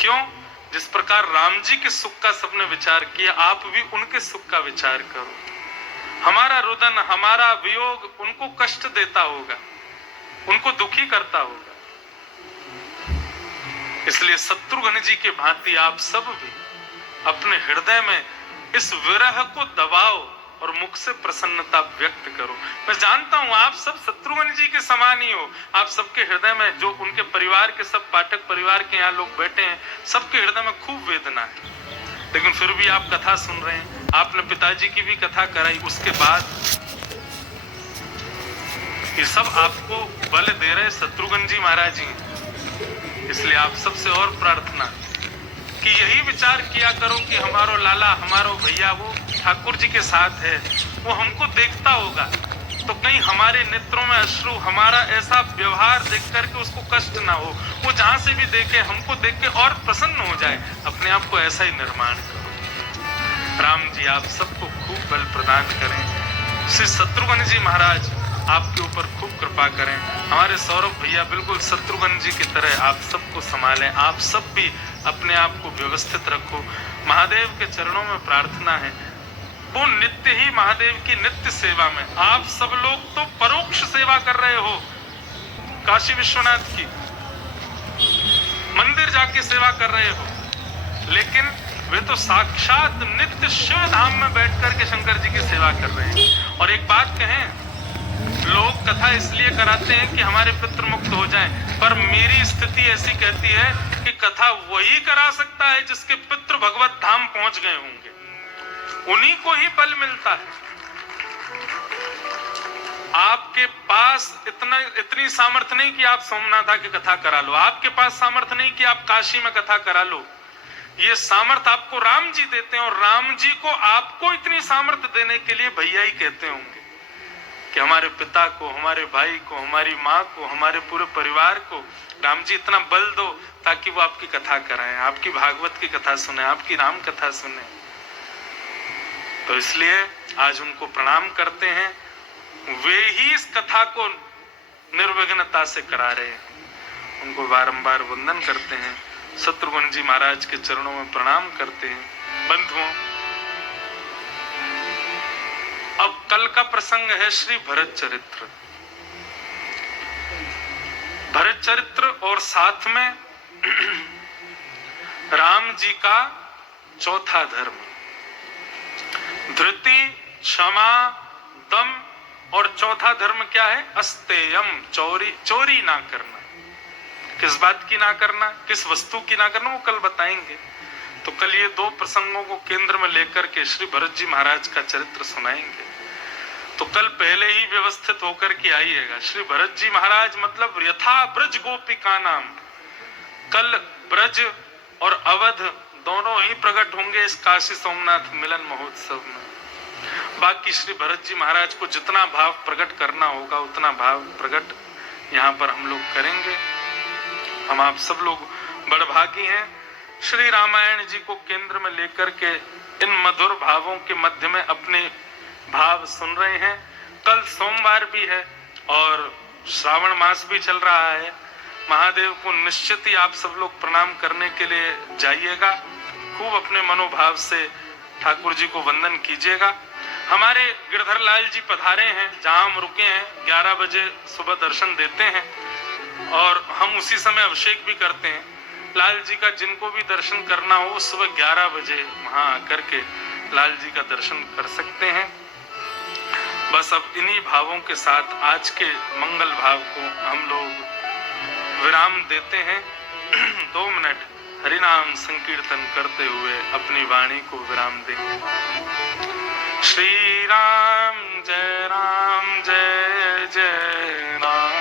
क्यों? जिस प्रकार राम जी के सुख का सबने विचार किया, आप भी उनके सुख का विचार करो। हमारा रुदन, हमारा वियोग उनको कष्ट देता होगा, उनको दुखी करता होगा, इसलिए शत्रुघ्न जी के भांति आप सब भी अपने हृदय में इस विरह को दबाओ और मुख से प्रसन्नता व्यक्त करो। मैं जानता हूं आप सब शत्रुघ्न जी के समान ही हो, आप सबके हृदय में, जो उनके परिवार के सब पाठक परिवार के यहाँ लोग बैठे हैं, सबके हृदय में खूब वेदना है, लेकिन फिर भी आप कथा सुन रहे हैं। आपने पिताजी की भी कथा कराई, उसके बाद ये सब आपको बल दे रहे शत्रुघ्न जी महाराज जी। इसलिए आप सबसे और प्रार्थना कि यही विचार किया करो कि हमारो लाला, हमारो भैया वो ठाकुर जी के साथ है, वो हमको देखता होगा, तो कहीं हमारे नेत्रों में अश्रु, हमारा ऐसा व्यवहार देख करके उसको कष्ट ना हो, वो जहां से भी देखे हमको देख के और प्रसन्न हो जाए। अपने आप को ऐसा ही निर्माण करो। राम जी आप सबको खूब बल प्रदान करें। श्री शत्रुघ्न जी महाराज आपके ऊपर खूब कृपा करें। हमारे सौरभ भैया बिल्कुल शत्रुघ्न जी की तरह आप सबको संभालें। आप सब भी अपने आप को व्यवस्थित रखो। महादेव के चरणों में प्रार्थना है, वो नित्य ही महादेव की नित्य सेवा में, आप सब लोग तो परोक्ष सेवा कर रहे हो, काशी विश्वनाथ की मंदिर जाके सेवा कर रहे हो, लेकिन वे तो साक्षात नित्य शिव धाम में बैठ करके शंकर जी की सेवा कर रहे हैं। और एक बात कहें, लोग कथा इसलिए कराते हैं कि हमारे पितृ मुक्त हो जाएं, पर मेरी स्थिति ऐसी कहती है कि कथा वही करा सकता है जिसके पितृ भगवत धाम पहुंच गए होंगे, उन्हीं को ही बल मिलता है। आपके पास इतनी सामर्थ्य नहीं कि आप सोमनाथ की कथा करा लो, आपके पास सामर्थ्य नहीं कि आप काशी में कथा करा लो। ये सामर्थ्य आपको राम जी देते हैं, और राम जी को आपको इतनी सामर्थ्य देने के लिए भैया ही कहते होंगे कि हमारे पिता को, हमारे भाई को, हमारी माँ को, हमारे पूरे परिवार को राम जी इतना बल दो ताकि वो आपकी कथा कराएं, आपकी भागवत की कथा सुने, आपकी राम कथा सुने। तो इसलिए आज उनको प्रणाम करते हैं, वे ही इस कथा को निर्विघ्नता से करा रहे हैं, उनको बारंबार वंदन करते हैं। शत्रुघ्न जी महाराज के चरणों में प्रणाम करते हैं। बंधुओं, अब कल का प्रसंग है श्री भरत चरित्र। भरत चरित्र और साथ में राम जी का चौथा धर्म, धृति, क्षमा, दम, और चौथा धर्म क्या है? अस्तेयम, चोरी ना करना। किस बात की ना करना, किस वस्तु की ना करना, वो कल बताएंगे। तो कल ये दो प्रसंगों को केंद्र में लेकर के श्री भरत जी महाराज का चरित्र सुनाएंगे। तो कल पहले ही व्यवस्थित होकर के आइएगा। श्री भरत जी महाराज मतलब यथा ब्रज गोपिका नाम, कल ब्रज और अवध दोनों ही प्रकट होंगे इस काशी सोमनाथ मिलन महोत्सव में। बाकी श्री भरत जी महाराज को जितना भाव प्रकट करना होगा उतना भाव प्रकट यहाँ पर हम लोग करेंगे। हम आप सब लोग बड़भागी हैं, श्री रामायण जी को केंद्र में लेकर के इन मधुर भावों के मध्य में अपने भाव सुन रहे हैं। कल सोमवार भी है और श्रावण मास भी चल रहा है। महादेव को निश्चित ही आप सब लोग प्रणाम करने के लिए जाइएगा। खूब अपने मनोभाव से ठाकुर जी को वंदन कीजिएगा। हमारे गिरधर लाल जी पधारे हैं, जहां हम रुके हैं 11 बजे सुबह दर्शन देते हैं और हम उसी समय अभिषेक भी करते हैं। लाल जी का जिनको भी दर्शन करना हो सुबह 11 बजे वहां आकर के लाल जी का दर्शन कर सकते हैं। बस अब इन्हीं भावों के साथ आज के मंगल भाव को हम लोग विराम देते हैं। 2 मिनट हरिनाम संकीर्तन करते हुए अपनी वाणी को विराम देंगे। श्री राम जय जय राम।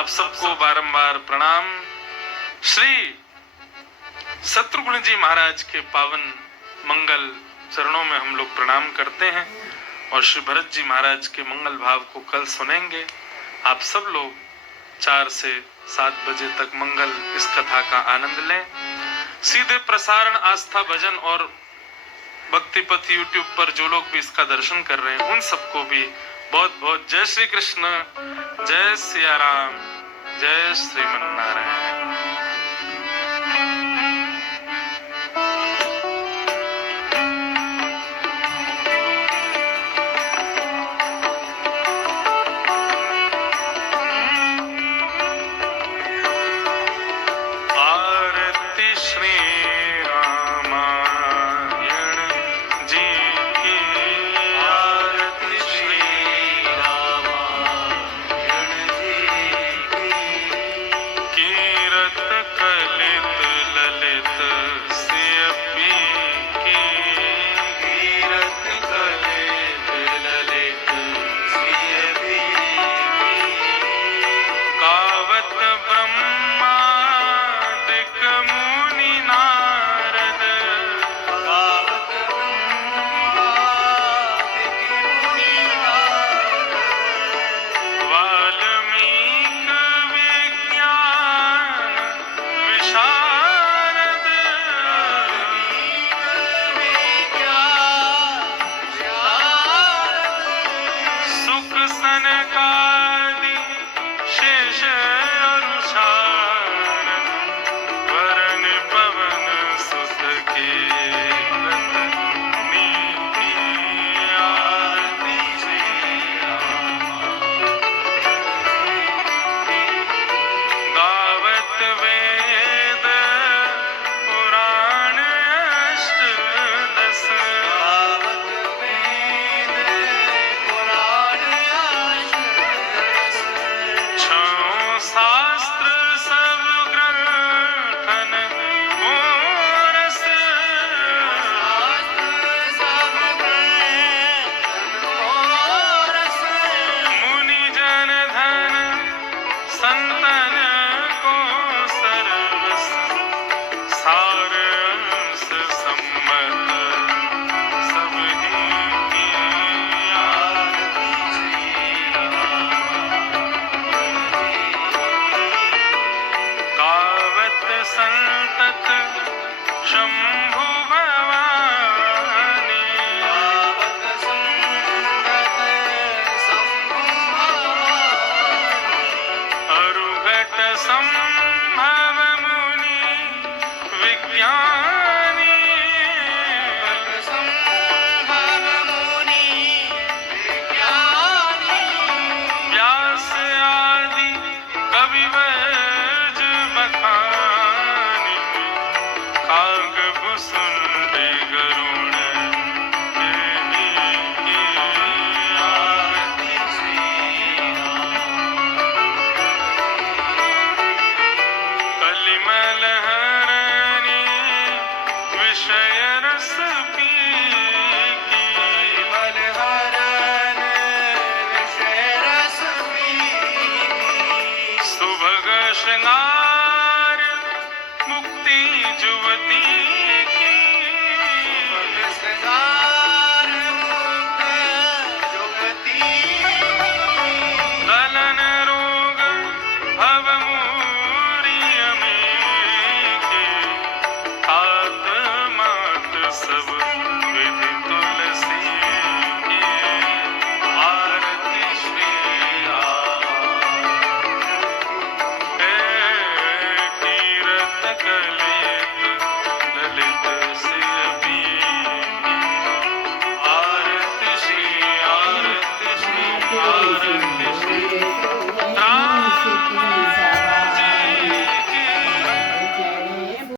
आप सबको बारंबार प्रणाम। श्री शत्रुघ्न जी महाराज के पावन मंगल चरणों में हम लोग प्रणाम करते हैं और श्री भरत जी महाराज के मंगल भाव को कल सुनेंगे। आप सब लोग 4 से 7 बजे तक मंगल इस कथा का आनंद लें। सीधे प्रसारण आस्था भजन और भक्ति पथ यूट्यूब पर जो लोग भी इसका दर्शन कर रहे हैं उन सबको भी बहुत बहुत जय श्री कृष्ण, जय सिया राम, जय श्रीमन नारायण। श्रृंगार मुक्ति जुवती